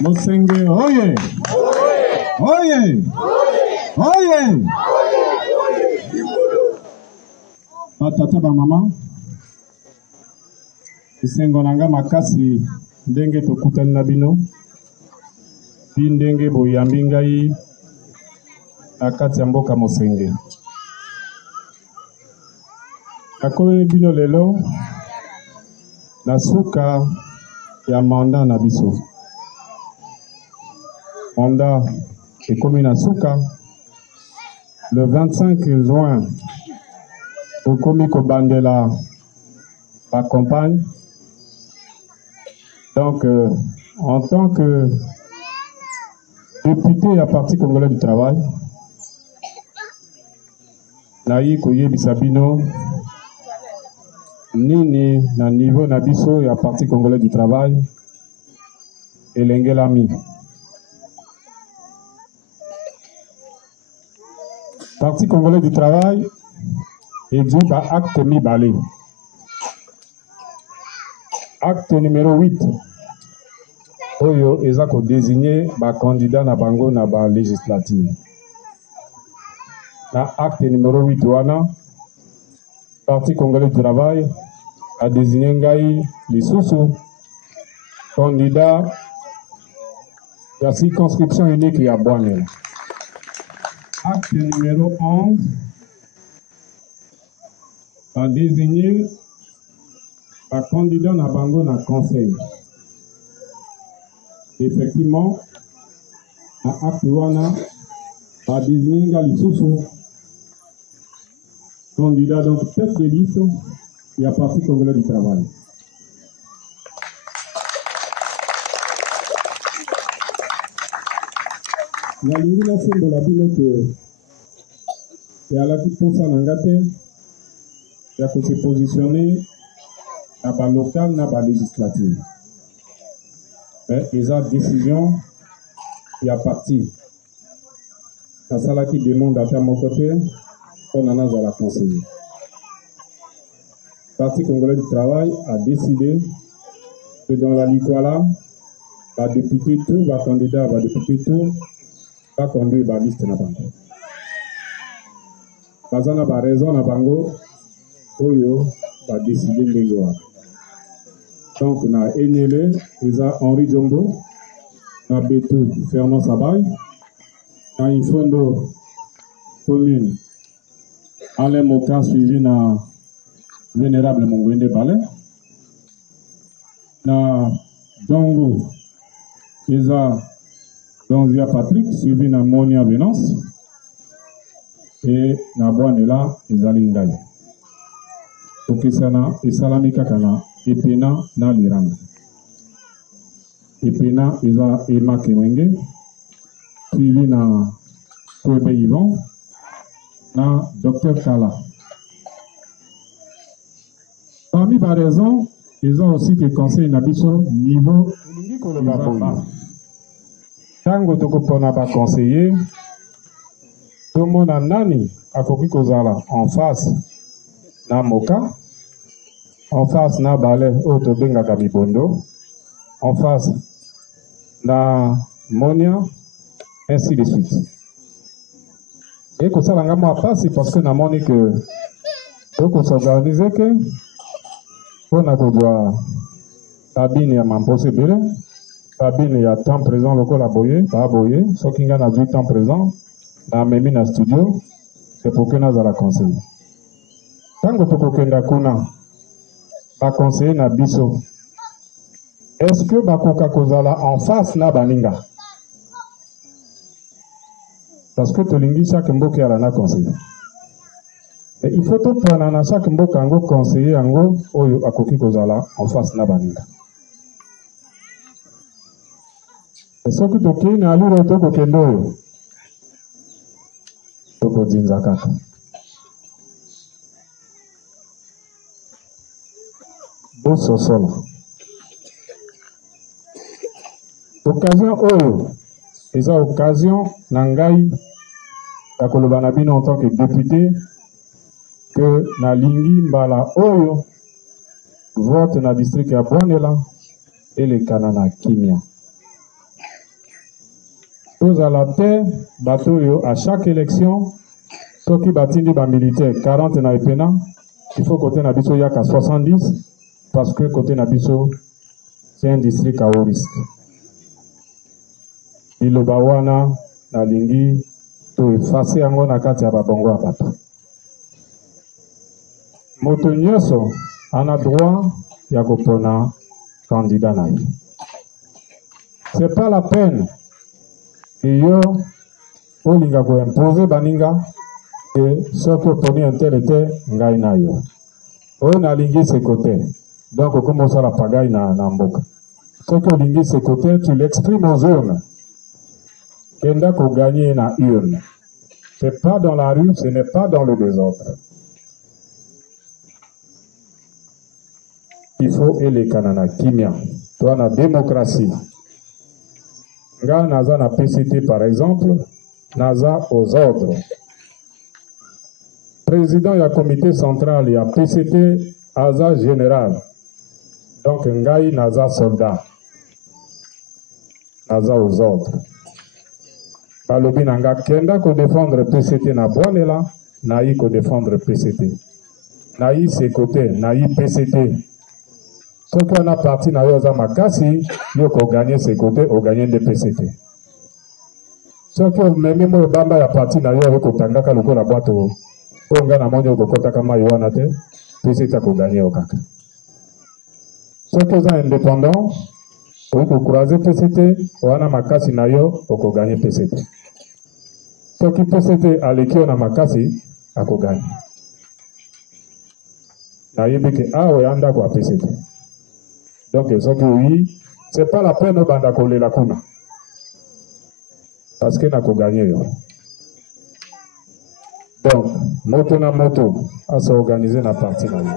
Mosenge, oye! Oye! Oye! Batata ba mama, isengo nanga makasi ndenge tokutani na bino, bi ndenge boyambi ngai na kati ya mboka Mosenge. Akomi bino lelo na suka ya manda na biso. mandat et commune à Souka. Le 25 juin, au Komiko Bandela accompagne. Donc, en tant que député à Parti congolais du travail, Naï Koye Bisabino, Nini, na niveau Nabiso et à Parti congolais du travail, et l'Engelami. Parti congolais du travail, et dit par acte mi balé. Acte numéro 8. Oyo ezako désigné ba candidat na bango na ba législative. Na acte numéro 8 wana, Parti congolais du travail a désigné Ngai Lisusu candidat de la circonscription unique à Boanel. Acte numéro 11 a désigné un candidat na bango na conseil. Effectivement, à acte wana a désigné Ngai Lisusu candidat donc tête de liste et à Parti congolais du travail. La ligne na sembo la bino que et à la petite pour ça n'engate il a se positionner à bas local na bas législative. Ils ont décision et à partir. C'est ça là qui demande à faire mon côté. On en a à la conseiller. Le Parti congolais du travail a décidé que dans la Likwala, la députée tout, la candidat va député tout, va conduire la liste na bango. Parce qu'on a raison na bango, Oyo va décider de donc na Enyele, ils ont Henri Djombo, na Betou Fernand Sabay, na Infondo commune. Alain Moka suivi na Vénérable Mongwende Balé. Na Dongo, Isa Donzia Patrick suivi na Monia Venance. Et na Boanela, Isa Lingaï. Okisana, Isalami Kakana, Epena na Liranga. Epena, Isa Ema Kewenge. Suivi na Kwebe Yvon. Na Dr Kala. Parmi par raison, ils ont aussi que conseil Nabiso niveau Tango Tokopona ba conseiller, tout le monde a nani à Koki Kozala en face na Moka, en face na Balé Otobenga Kamibondo, en face na Monia, ainsi de suite. Et que ça n'a pas passé parce que nous avons dit que nous s'organiser que on a besoin Sabine ya Mamposé Bele, Sabine ya temps présent local à Boye, pas Boye, ce qui a 8 temps présent, dans même na studio, c'est pour que nous allons conseiller. Tant que tu kuna ba conseiller na biso, est-ce que ba koka kozala en face na baninga? Parce que Tolingi, chaque mboka a un conseiller. Et il faut tout prendre chaque mboka un conseiller oyo akoki kozala en face na baninga. Et ce que tu as na lure to kokendo oyo. Toko dinza kaka. Boso solo. Occasion oyo. C'est une occasion, Nangai, en tant que député, que na lingi mbala oyo vote na district ya Boanela et le Kanana Kimia. Tous à la terre, bateau à chaque élection, ceux qui battent ba militaire 40 na Epena, il faut côté na biso yaka 70 parce que côté na biso c'est un district à haut risque. Iloba wana na lingi to efase yango na kati ya babongo ya bato. Moto nyonso ana droit ya kopona candidat na ye. C'est pas la peine yo olinga ko imposer baninga et soki oponi intel te ngai na yo oyo nalingi seko te donc okoma osala pagaille na mboka soki olingi seko te tu l'exprimes aux urnes kenda koganye na urne. C'est pas dans la rue, ce n'est pas dans le désordre. Il faut elekana na kimia. Toi na démocratie. Nga naza na PCT par exemple, naza aux ordres. Président ya comité central ya PCT aza général. Donc ngai naza soldat. Naza aux ordres. Balobi nanga kenda ko défendre PCT na Bwanela, na yi ko défendre PCT. Na yi sekote, na yi PCT. Soki wana parti na yo za makasi, yo ko gagner sekote, o gagner de PCT. Soki omemi mo bamba ya parti na yo ko tangaka lokola bwato, onga na monyo ko kota kama yoana te, PCT ko gagner o kaka. Soki za indépendant, oko croiser PCT, wana makasi na yo oko gagner PCT. Soki PCT aleki na makasi ako gagner. Na yebeke awe anda kwa PCT. Donc soki oui, c'est pas la peine banda kolela kuna. Parce que nako gagner yo. Donc moto na moto a s'organiser na parti na yo.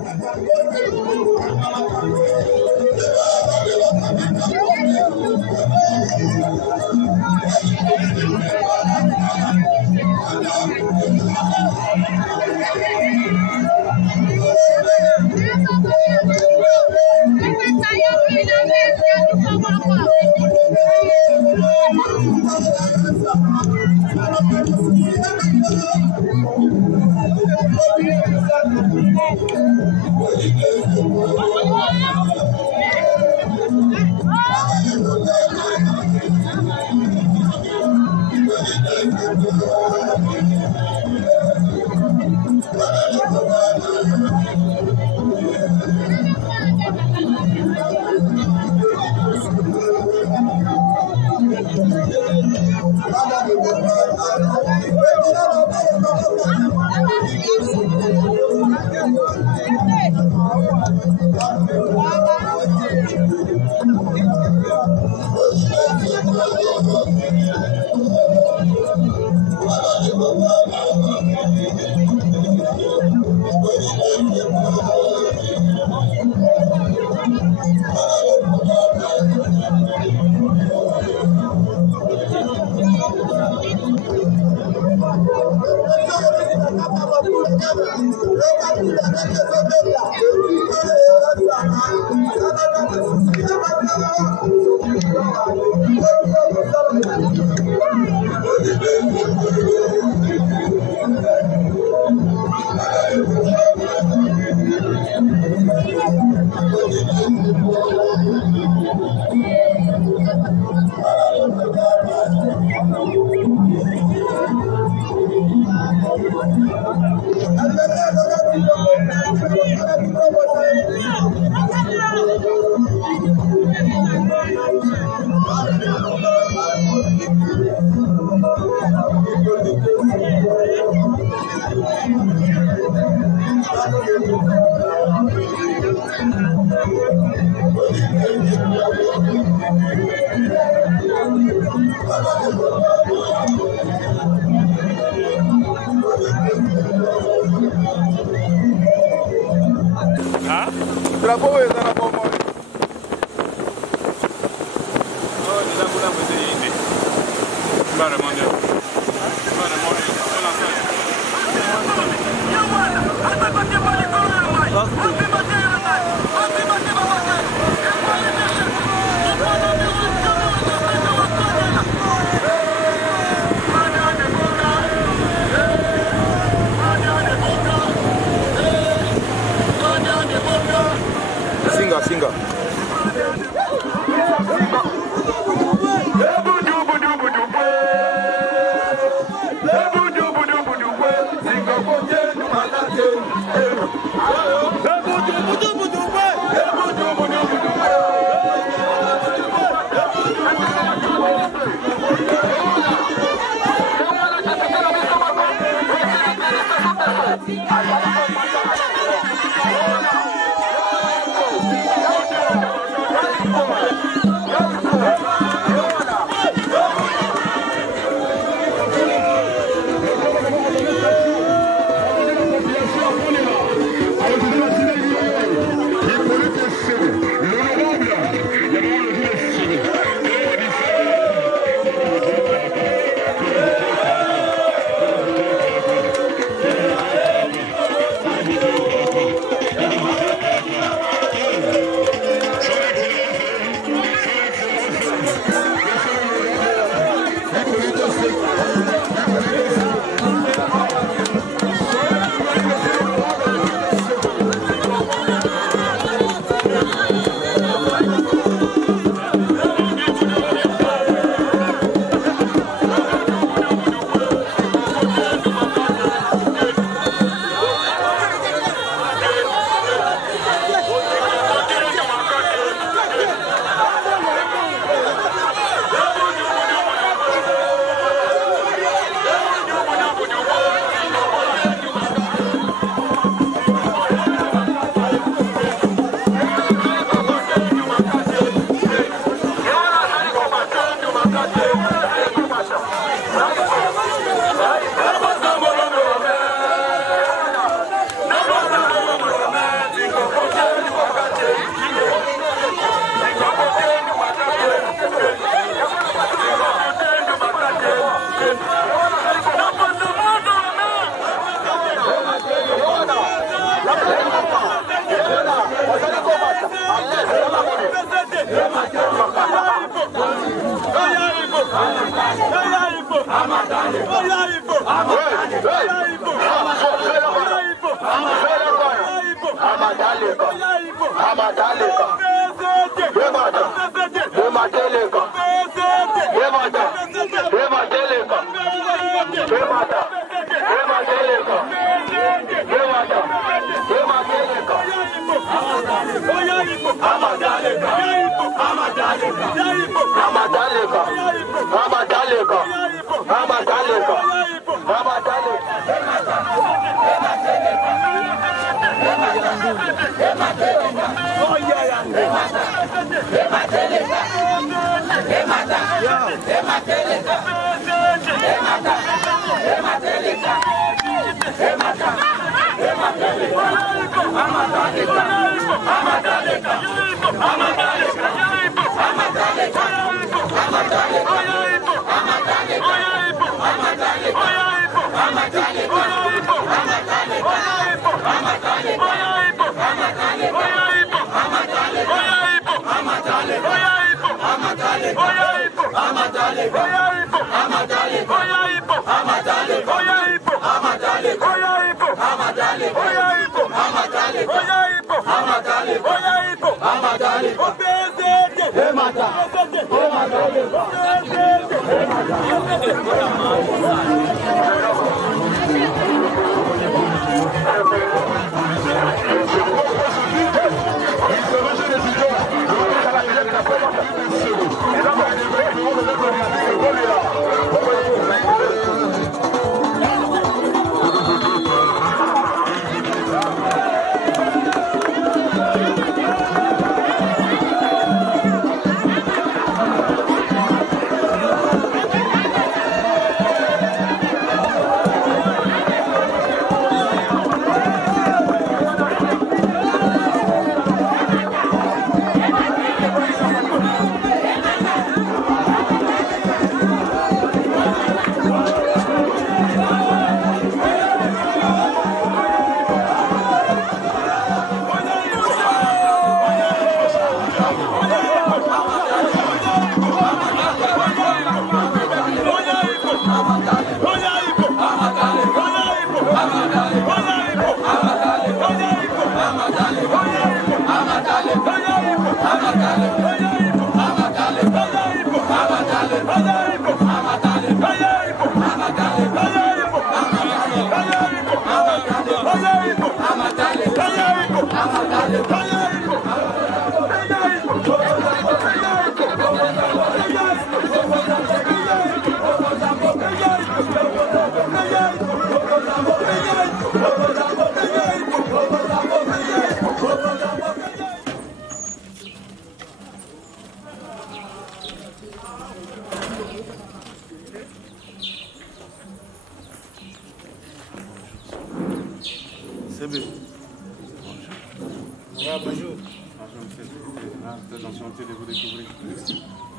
Singa.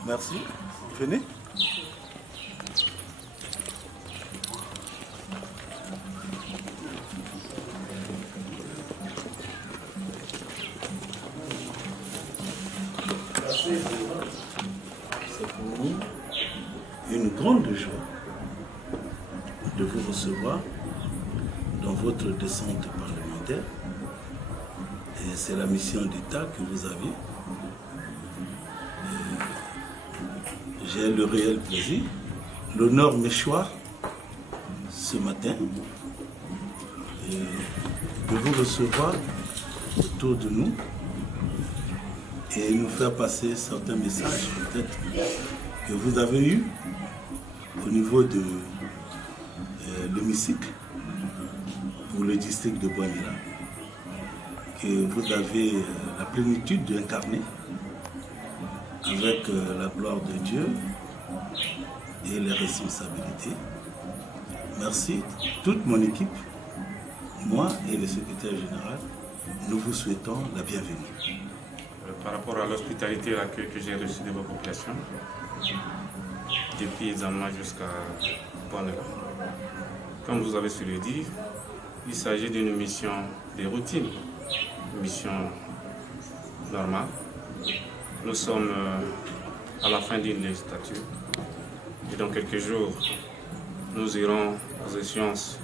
Merci. Venez. C'est pour nous une grande joie de vous recevoir dans votre descente parlementaire. Et c'est la mission d'État que vous avez. J'ai le réel plaisir, l'honneur m'échoit ce matin de vous recevoir autour de nous et nous faire passer certains messages peut-être que vous avez eus au niveau de l'hémicycle pour le district de Boimila, que vous avez la plénitude d'incarner avec la gloire de Dieu et les responsabilités. Merci toute mon équipe, moi et le secrétaire général, nous vous souhaitons la bienvenue. Par rapport à l'hospitalité et l'accueil que j'ai reçu de vos populations, depuis Zama jusqu'à Bonela. Comme vous avez su le dire, il s'agit d'une mission de routine, une mission normale. Nous sommes à la fin d'une législature et dans quelques jours, nous irons aux échéances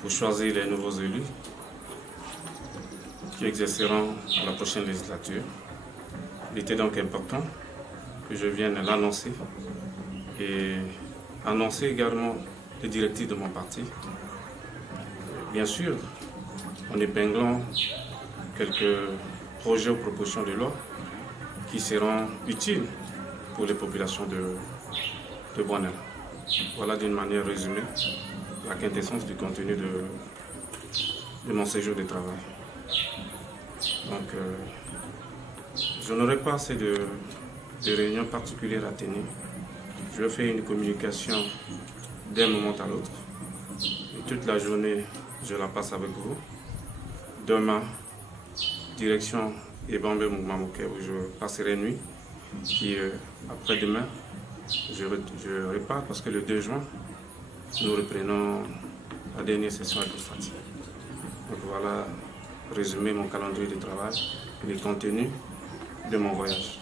pour choisir les nouveaux élus qui exerceront à la prochaine législature. Il était donc important que je vienne l'annoncer et annoncer également les directives de mon parti. Bien sûr, en épinglant quelques projets ou propositions de loi qui seront utiles pour les populations de Bonela. Voilà d'une manière résumée la quintessence du contenu de mon séjour de travail. Donc, je n'aurai pas assez de réunions particulières à tenir. Je vais faire une communication d'un moment à l'autre. Et toute la journée, je la passe avec vous. Demain, direction Ebambe Moukmamoké, où je passerai nuit. Puis après-demain, je repars parce que le 2 juin, nous reprenons la dernière session administrative. Donc voilà, résumer mon calendrier de travail et les contenus de mon voyage.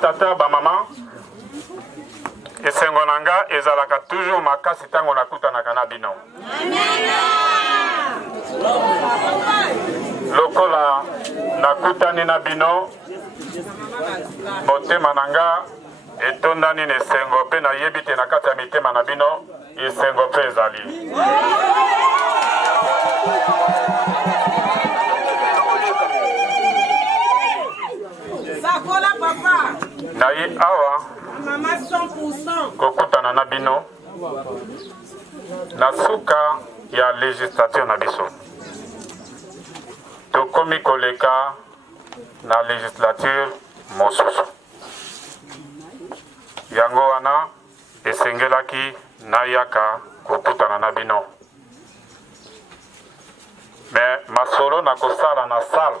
batata bamama esengo na nga ezalaka toujours makasi ntango nakutanaka na bino lokola nakutani na bino motema na nga etondani na esengo mpe nayebi te na kati ya mitema na bino esengo mpe ezali naye awa kokutana na bino na suka ya législature na biso tokomi koleka na législature mosusu yango wana esengelaki nayaka kokutana na bino me masolo na kosala na sale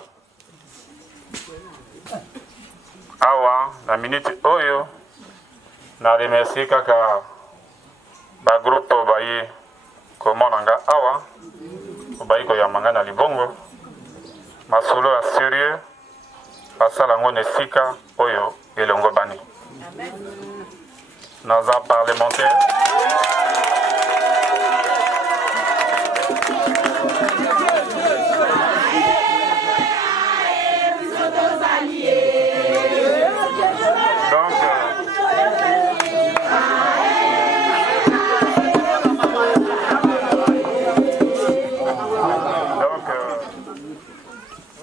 awa na minute oyo na remercie kaka bagroupe bayi komona nga awa bayi koyamba nga na libongo masolo ya sérieux basala yango na esika oyo elongo bani naza parlementaire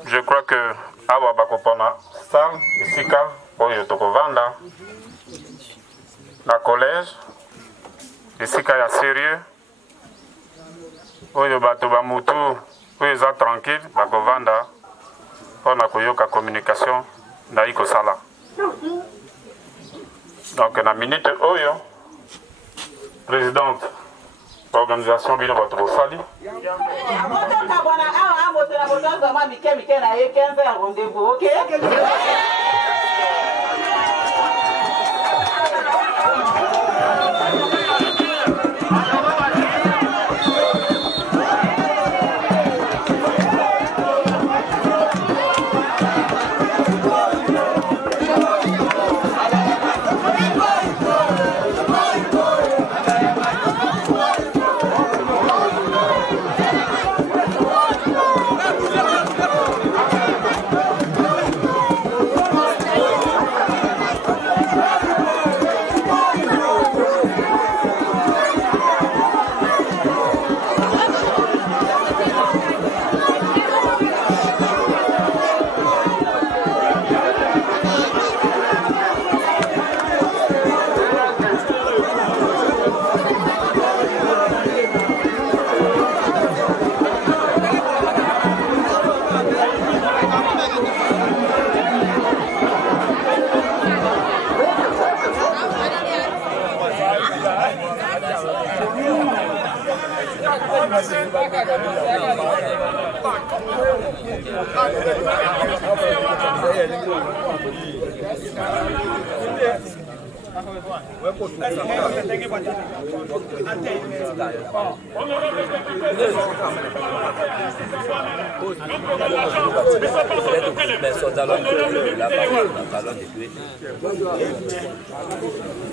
je crois que awa bakopona salle esika oyo tokovanda na collège esika ya sérieux oyo bato bamutu oyo eza tranquille bakovanda mpona koyoka communication nayi kosala donc na minute oyo présidente organisation bino bato bosali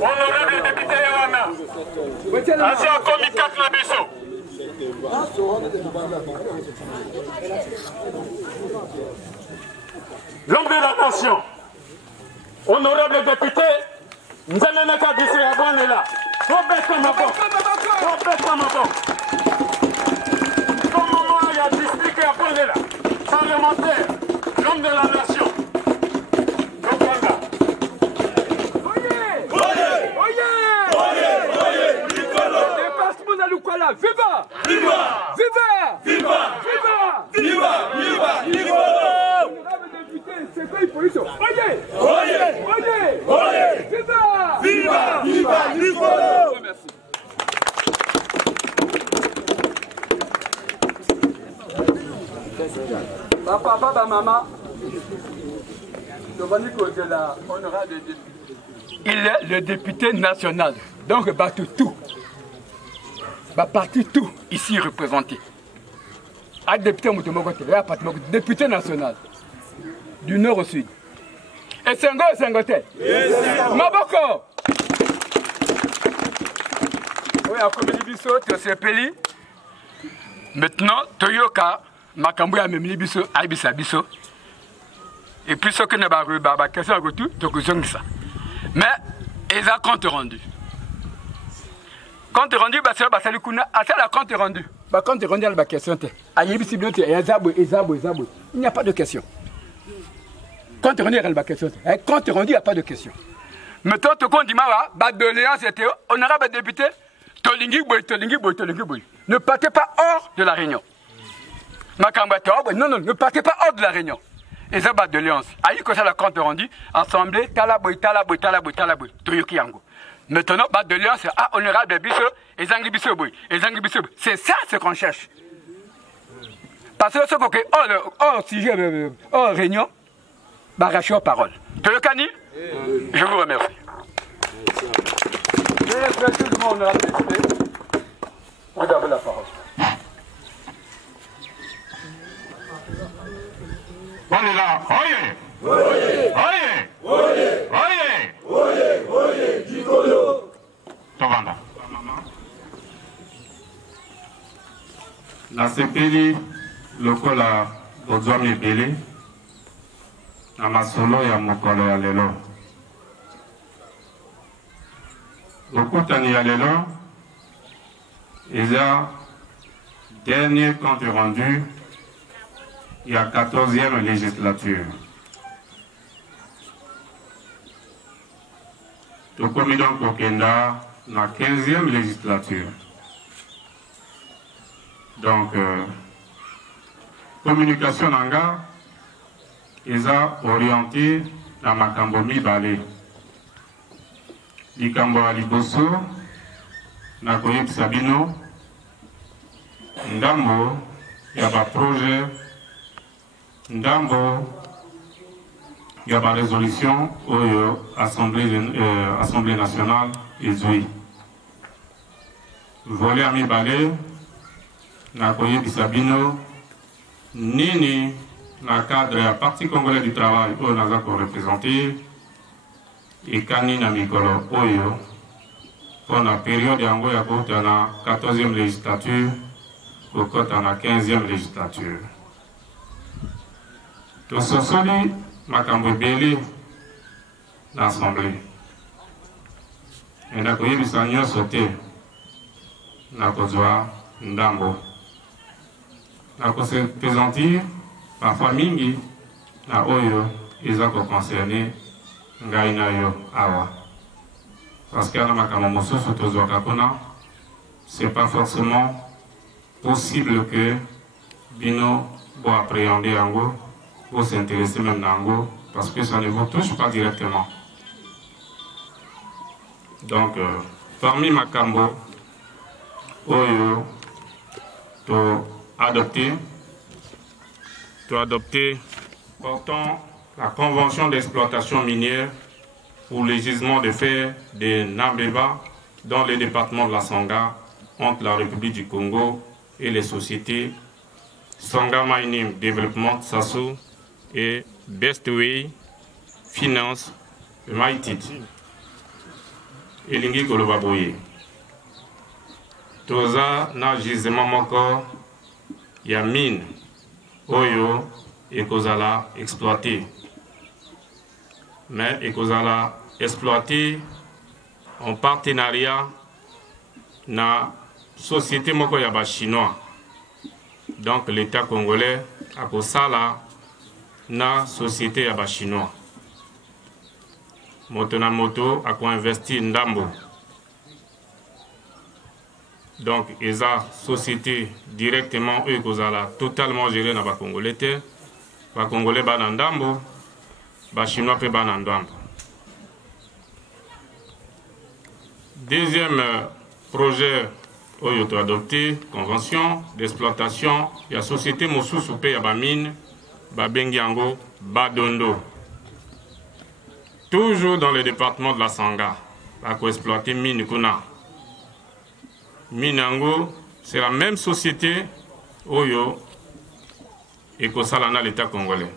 Honorable député Yawana, ancien comité de la Bisso. L'homme de la nation, honorable député, Nzananaka Bissé Abouanela, Robert Kamabon, comme maman il a expliqué Abouanela, parlementaire, l'homme de la nation. Viva! Viva! Viva! Viva! Viva! Viva! Viva! Viva! Honorable député, c'est quoi il faut dire? Oyez! Oyez! Oyez! Oyez! Viva! Viva! Viva! Viva! Merci. Papa, papa, maman, il est le député national, donc battu tout. Parti tout ici représenté. Un député national du nord au sud. esengo esengo te maboko oyo akomeli biso tosepeli maintenant toyoka makambo ya memeli biso ayebisa biso et puis soki na bakestion ya kotu tokozongisa mais eza compte rendu basala basali kuna asala compte rendu bacompte rendu ala bakestion te ayebisi bino te eza boye il n'y a pas de question compte rendu ala bakestion te compte rendu il n'y a pas de question maintenant tokondima wa badoléance ete honorable député tolingi boye ne partez pas hors de la réunion makambo ya toa boye non ne partez pas hors de la réunion eza badoléance ayi kosala compte rendu assemblée tala boye toyoki yango maintenant badoléance honorable biso ezangi biso boye c'est ça ce qu'on cherche parce que soko ke hors sujet hors réunion barachi aux paroles toyokani je vous remercie. Je remercie tout le monde, honorable député. Vous avez la parole. Voilà, oye, Gikolo. Tovanda. La sepeli lokola bozwami ebele na masolo ya mokolo ya lelo. Bokutani ya lelo eza dernier compte rendu il y a 14e législature. Tokomi donc kokenda na 15e législature. Donc communication nanga eza orienté na makambo mibale. Likambo ya liboso na koyebisa bino ndambo ya baprojet ndambo ya barésolution oyo assemblée nationale ezwi volet ya mibale na koyebisa bino nini na cadre ya parti congolais du travail oyo naza korepresente ekani na mikolo oyo mpona periode yango ya kouta na 14e législature kokota na 15e législature. Tososoli makambo ebele na assemblée enda koyebisa nyonso te na kozwa ndambo na kosepesantir parfois mingi na oyo eza koconcerne ngai na yo awa parce que na makambo mosusu tozwaka kuna c'est pas forcément possible que bino bo appréhender yango bo s'intéresser même nango parce que ça ne vous touche pas directement. Donc parmi makambo oyo to adopter portant la convention d'exploitation minière pour les gisements de fer de Nambeba dans le département de la Sangha entre la République du Congo et les sociétés Sangha Mining Development Sasso et Bestway Finance United. Elingi Kolobaboye. Toza na gisement moko ya mine oyo ekozala exploité. Mais ekozala exploité en partenariat na société moko ya ba chinois. Donc l'État congolais a kosala na société ya ba chinois. Moto na moto a investi ndambo. Donc eza société directement eux kozala totalement gérée na ba congolais te. Ba congolais ba na ndambo, ba chinois pe ba na ndambo. Deuxième projet oyo to adopté convention d'exploitation ya société mosusu pe ya ba mine ba bengi yango Badondo. Toujours dans le département de la Sangha, ba ko exploiter mine kuna. Minango, c'est la même société oyo et kosala na l'État congolais.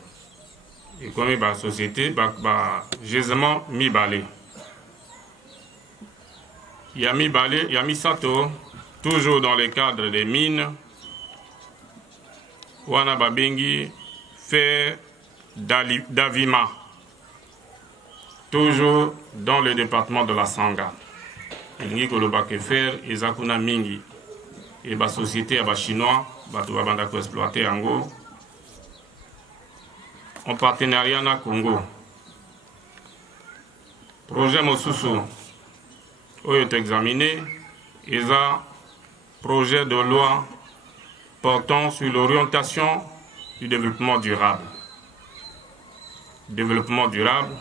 et comme la société, gisement mi-balé. Il y a mi-balé, il y a mi-sato, toujours dans le cadre des mines. Wana babengi fer d'Avima, toujours dans le département de la Sanga. Il y a fer et zakuna mingi. Et la société à chinois, va exploiter en en partenariat na Congo. Projet Mosusu, où est examiné, il y a projet de loi portant sur l'orientation du développement durable. Développement durable,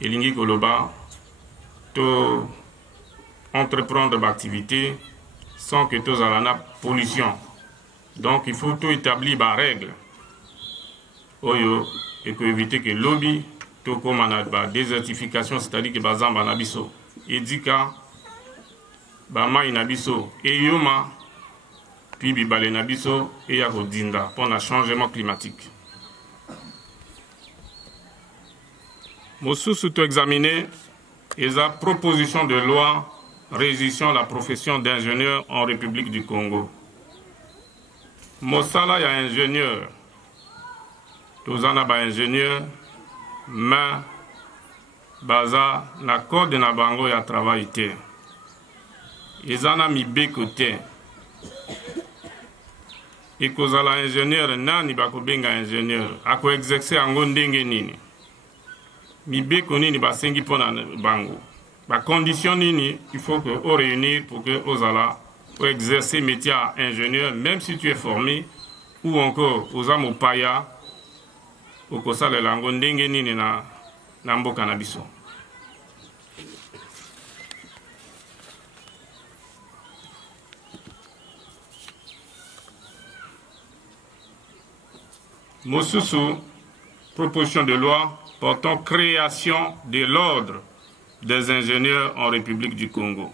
il y a Goloba, tout entreprendre l'activité sans que tout à la pollution. Donc il faut tout établir par règle. Oyo, et pour éviter que lobby, tout comme la désertification, c'est-à-dire que bazamba nabiso, edika, bama inabiso, et yoma, puis bibale nabiso, et yakodinda, pour le changement climatique. Mosusu tout examiné, et la proposition de loi régissant la profession d'ingénieur en République du Congo. Mosala, il y a ingénieur. Tozana ba ingénieur, mais baza na code na bango ya travail te. Ezana mi bekote. Et kozala ingénieur nani bako benga ingénieur, ako exercer ango ndenge nini. Mi beko nini basengi pona bango. Ba condition nini, il faut que on réunir pour que ozala pour exercer métier ingénieur, même si tu es formé ou encore ozamo paya. Okosala lango ndenge nini na mboka na biso. Mosusu, proposition de loi portant création de l'ordre des ingénieurs en République du Congo.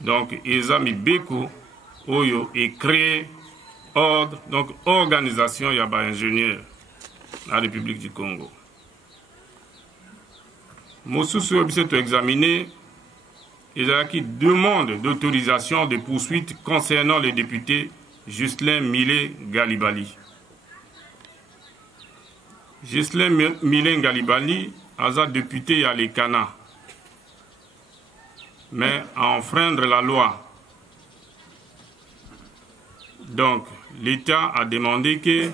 Donc, Ezami Beku, Oyo, est créé ordre, donc organisation yaba ingénieur la République du Congo. Mosusu objet examiné, il y a qui demande d'autorisation de poursuite concernant le député Ghislain Millet Galibali. Ghislain Millet Galibali a député à l'Ekana, mais à enfreindre la loi. Donc, l'État a demandé que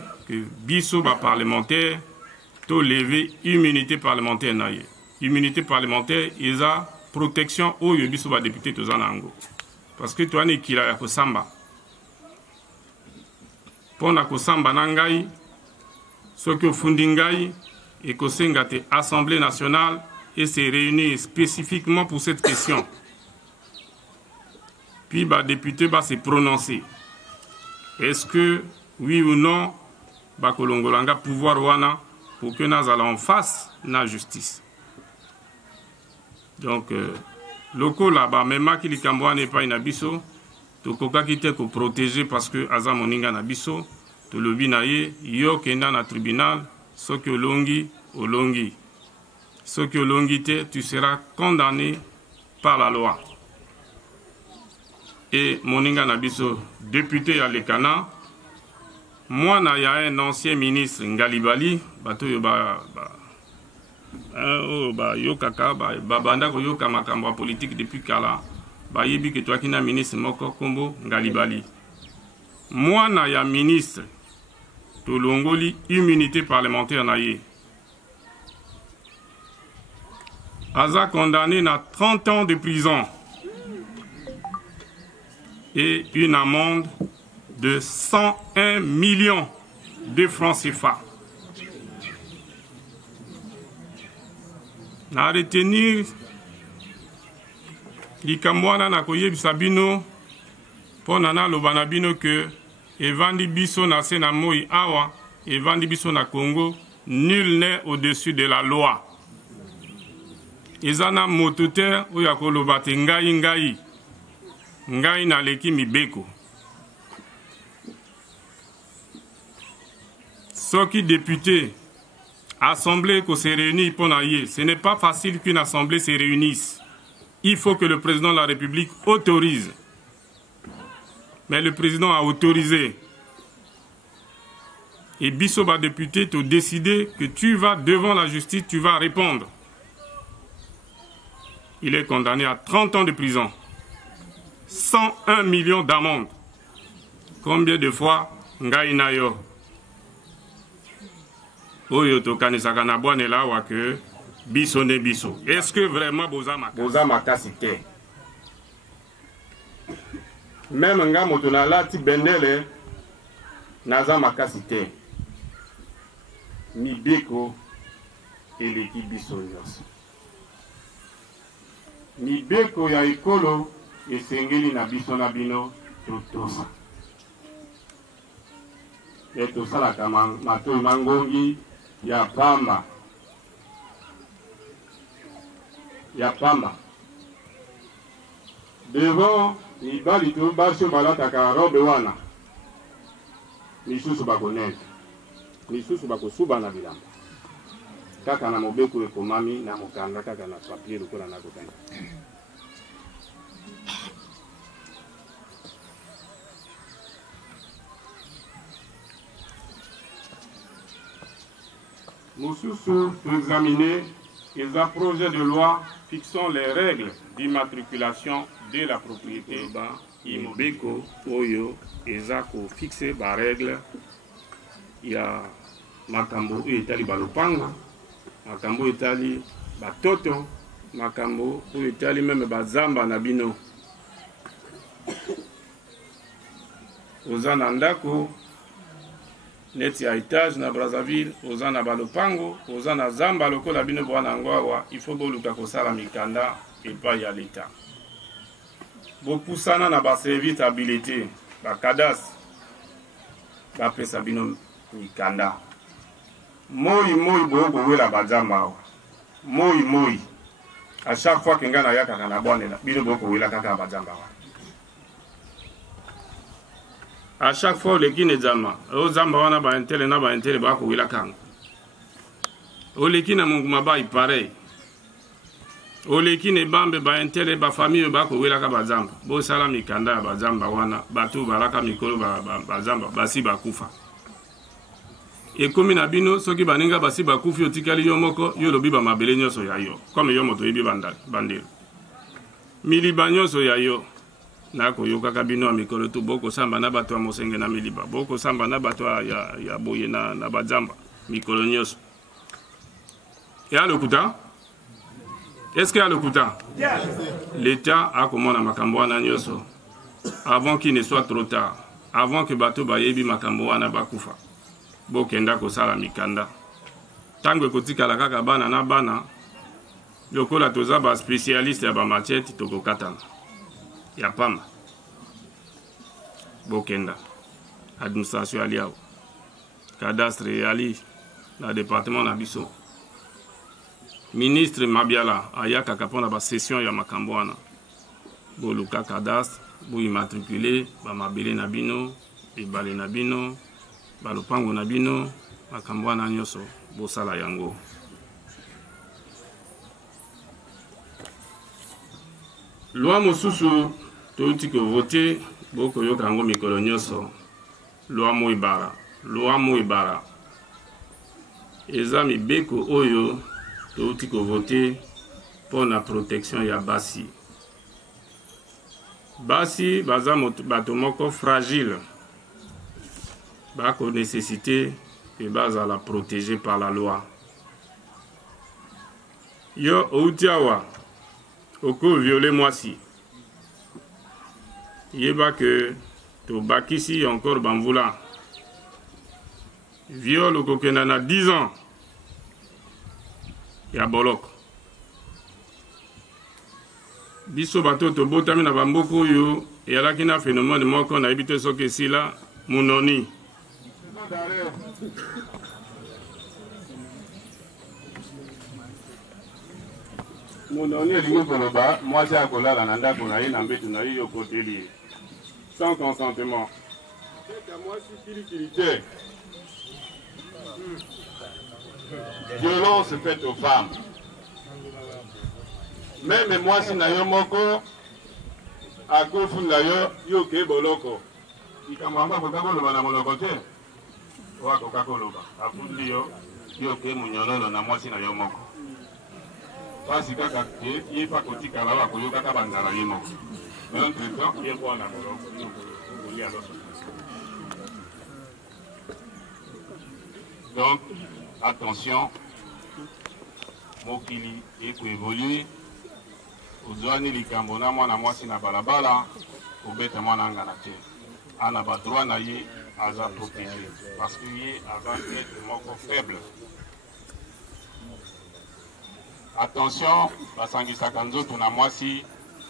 biso ba parlementaire to lever immunité parlementaire naie. Immunité parlementaire, ils a protection au biso ba député to zanango. Parce que toi ne kila ya kosamba. Pona kosamba nangai, ce que fundingai et kosenga te Assemblée nationale et s'est réunie spécifiquement pour cette question. Puis ba député va se prononcer. Est-ce que, oui ou non, Bakolongolanga pouvoir wana pour que nous allons en face la justice. Donc, loko là-bas, même si le Cambodge n'est pas une abisso, to koka kite ko protéger parce que aza moninga na biso, to lobi na ye, yo kenda na tribunal, soki olongi, olongi. Soki olongi te, tu seras condamné par la loi. Et moninga nabiso député à l'Ekana, moi na ya un ancien ministre Ngalibali, bato yo yokaka banda ko yoka makambo politique depuis kala, ba yebi que toi qui na ministre moko kombo Ngalibali. Moi na ya ministre to longoli immunité parlementaire na ye. Aza condamné à 30 ans de prison et une amende de 101 millions de francs CFA. Na retenir likamwana na koyebisa bino po nana lobana bino que evandi biso na sena moi awa evandi biso na Congo, nul n'est au-dessus de la loi. Ezana mototeur oya koloba te ngai ngai na leki mibeko. soki député, assemblée qui se réunit pour naïe, ce n'est pas facile qu'une assemblée se réunisse. Il faut que le président de la République autorise. Mais le président a autorisé. Et Bissoba député t'a décidé que tu vas devant la justice, tu vas répondre. Il est condamné à 30 ans de prison. 101 millions d'amende. Combien de fois Ngaïnayo? Oyo tokanisaka na bwane la wa que biso ne biso. Est-ce que vraiment boza makasi te? Même nga moto na lati bendele naza makasi te. Mibeko eleki biso nyonso. Mibeko ya ekolo esengeli na biso na bino totosa. Et tosalaka matoi mangongi ya pamba. Ya pamba. Devant mibali to baso balataka robe wana. Misusu bakonete. Misusu bakosuba na bilamba. Kaka na mobeko ekomami na mokanda kaka na papier lokola na kokanga. Mosusu examiner les projets de loi fixant les règles d'immatriculation de la propriété ba imobeko oyo ezako fixé ba règle ya makambo etali balopango makambo etali batoto makambo etali même bazamba na bino ozana ndako neti ya étage na Brazzaville, ozana balopango, ozana zamba lokola bino bwana ngwawa, il faut boluka kosala mikanda epai ya l'État. Bopusana na ba servitabilité, ba kadas, ba pesa bino mikanda. Moi bogo wela bazamba wa. Moi. À chaque fois que ngana yaka kana bwana la, bino boko wela kaka bazamba wa. À chaque fois, les qui ne zama, au zamba wana ba intele na ba intele ba ko wila kanga. O le qui na munguma ba pareil. O le qui ne bambe ba intele ba famille ba ko wila ka ba zamba. Bo sala mikanda ba zamba wana, batu baraka mikolo ba zamba basi ba kufa. E komi na bino soki baninga basi ba kufi otikali yo moko yo lobi ba mabele nyoso ya yo. Comme yo moto yibi bandel. Miliba nyoso ya yo. Nako yoka kabino a mikolo tu boko samba na bato mosenge na miliba boko samba na bato ya boye na bazamba mikolo nyoso ya lokuta est-ce qu'il y a lokuta l'État a commandé makambo wana nyoso avant qu'il ne soit trop tard avant que bato bayebi makambo wana bakufa bokenda kosala mikanda tango kotikala kaka bana na bana lokola toza ba spécialiste ya ba machete tokokatana ya pamba bokenda administration aliao cadastre ali na département na biso ministre Mabiala ayaka kapona ba session ya makambo wana boluka cadastre bo immatriculer ba mabele na bino ebale na bino balopango na bino makambo wana nyoso bosala yango. Loi mosusu touti ko voté boko yoka ngo mikolo nyoso loi mo ibara eza mibeko oyo touti ko voté pour la protection ya basi baza bato moko fragile bako nécessité que baza la protéger par la loi yo outiawa oko violer mwasi yeba que to bakisi encore bamvula viol okokenda na 10 ans ya boloko biso bato tobotami na bamboka oyo eyalaki na phénomène moko nayebi te soki esila munoni munoni elingi koloba mwasi akolala na ndako na ye na mbetu na ye yo koteli sans consentement mwasi kilikili te violence faite aux femmes. Même moi, si nayo moko, à kofunda yo ke boloko. Ikamamba kokako loba na moloko te. Wa kokako loba. Afundi yo ke munyololo na moi si nayo moko. Parce kaka ke yefa kotika la wa koyoka ka banzala ye moko. Mais entre temps, il faut na moloko. Donc, attention, mokili et pour évoluer, ozwani likambo na mwana mwasi na balabala, obeta mwana ngana te. Ana ba droit na ye aza protégé parce que ye aza être moko faible. Attention, basangisaka nzoto na mwasi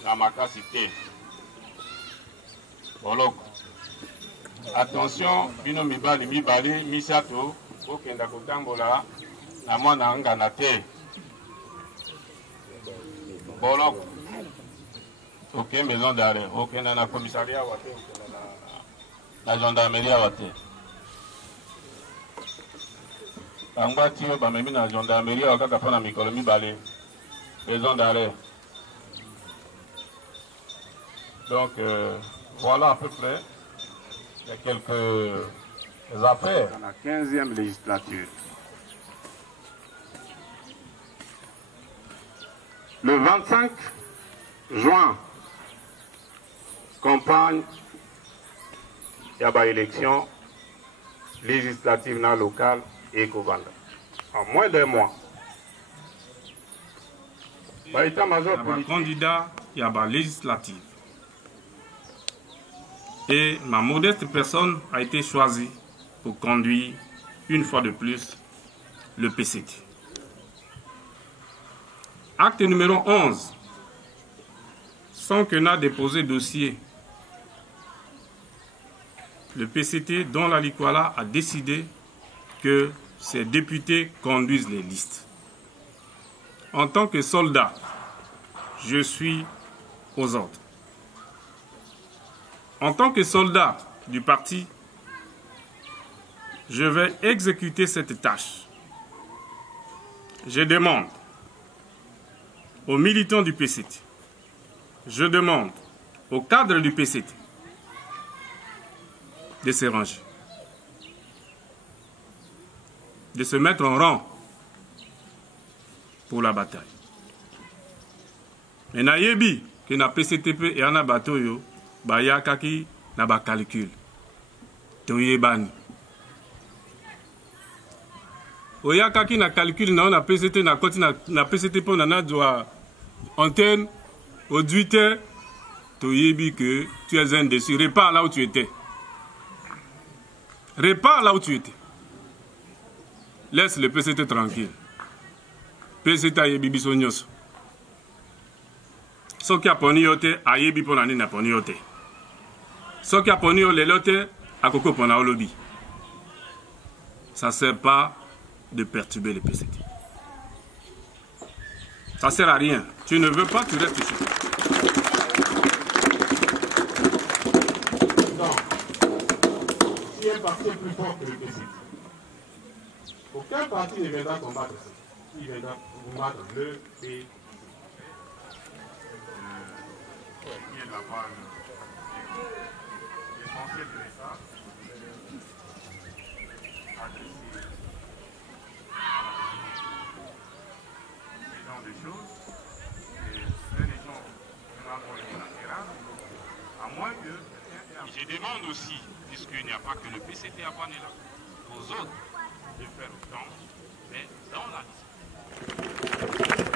na makasi te. Boloko. Attention, bino mibali misato, okenda kotambola na mwana ngana te. Boloko. Ok, maison d'arrêt. Ok, dans la commissariat, la gendarmerie, Bangbatio, Bamemi, la gendarmerie, Okakapana, Mikolomi, Balé. Maison d'arrêt. Donc, voilà à peu près. Il y a quelques affaires. Dans la 15e législature. Le 25 juin, campagne, il y a une élection législative locale et Kovanda. En moins d'un mois. Il y a un candidat, il y a une législative. Et ma modeste personne a été choisie pour conduire une fois de plus le PCT. Acte numéro 11. Sans que n'a déposé dossier, le PCT, dont la Likwala, a décidé que ses députés conduisent les listes. En tant que soldat, je suis aux ordres. En tant que soldat du parti, je vais exécuter cette tâche. Je demande aux militants du PCT, je demande aux cadres du PCT de se ranger, de se mettre en rang pour la bataille. Mais nayebi que na PCTP et na batoyo baya kaki na ba calcul toyebani oya kaki na calcul na PCT na koti na PCT pour na doit antenne au 8h toyebi que tu es indécis. Repars là où tu étais. Repars là où tu étais. Laisse le PCT tranquille. PCT ayebi biso nyoso. Soki aponi yote ayebi pona nini aponi yote. Soki aponi yo lelote akoko pona olobi. Ça ne sert pas de perturber le PCT. Ça ne sert à rien. Tu ne veux pas, tu restes chez toi. Si un parti est plus fort que le PCT, aucun parti ne viendra combattre ça. Il viendra combattre le PCT. Il va avoir l'essentiel de l'État. Je demande aussi, puisqu'il n'y a pas que le PCT à Panela, aux autres de faire autant, mais dans la liste.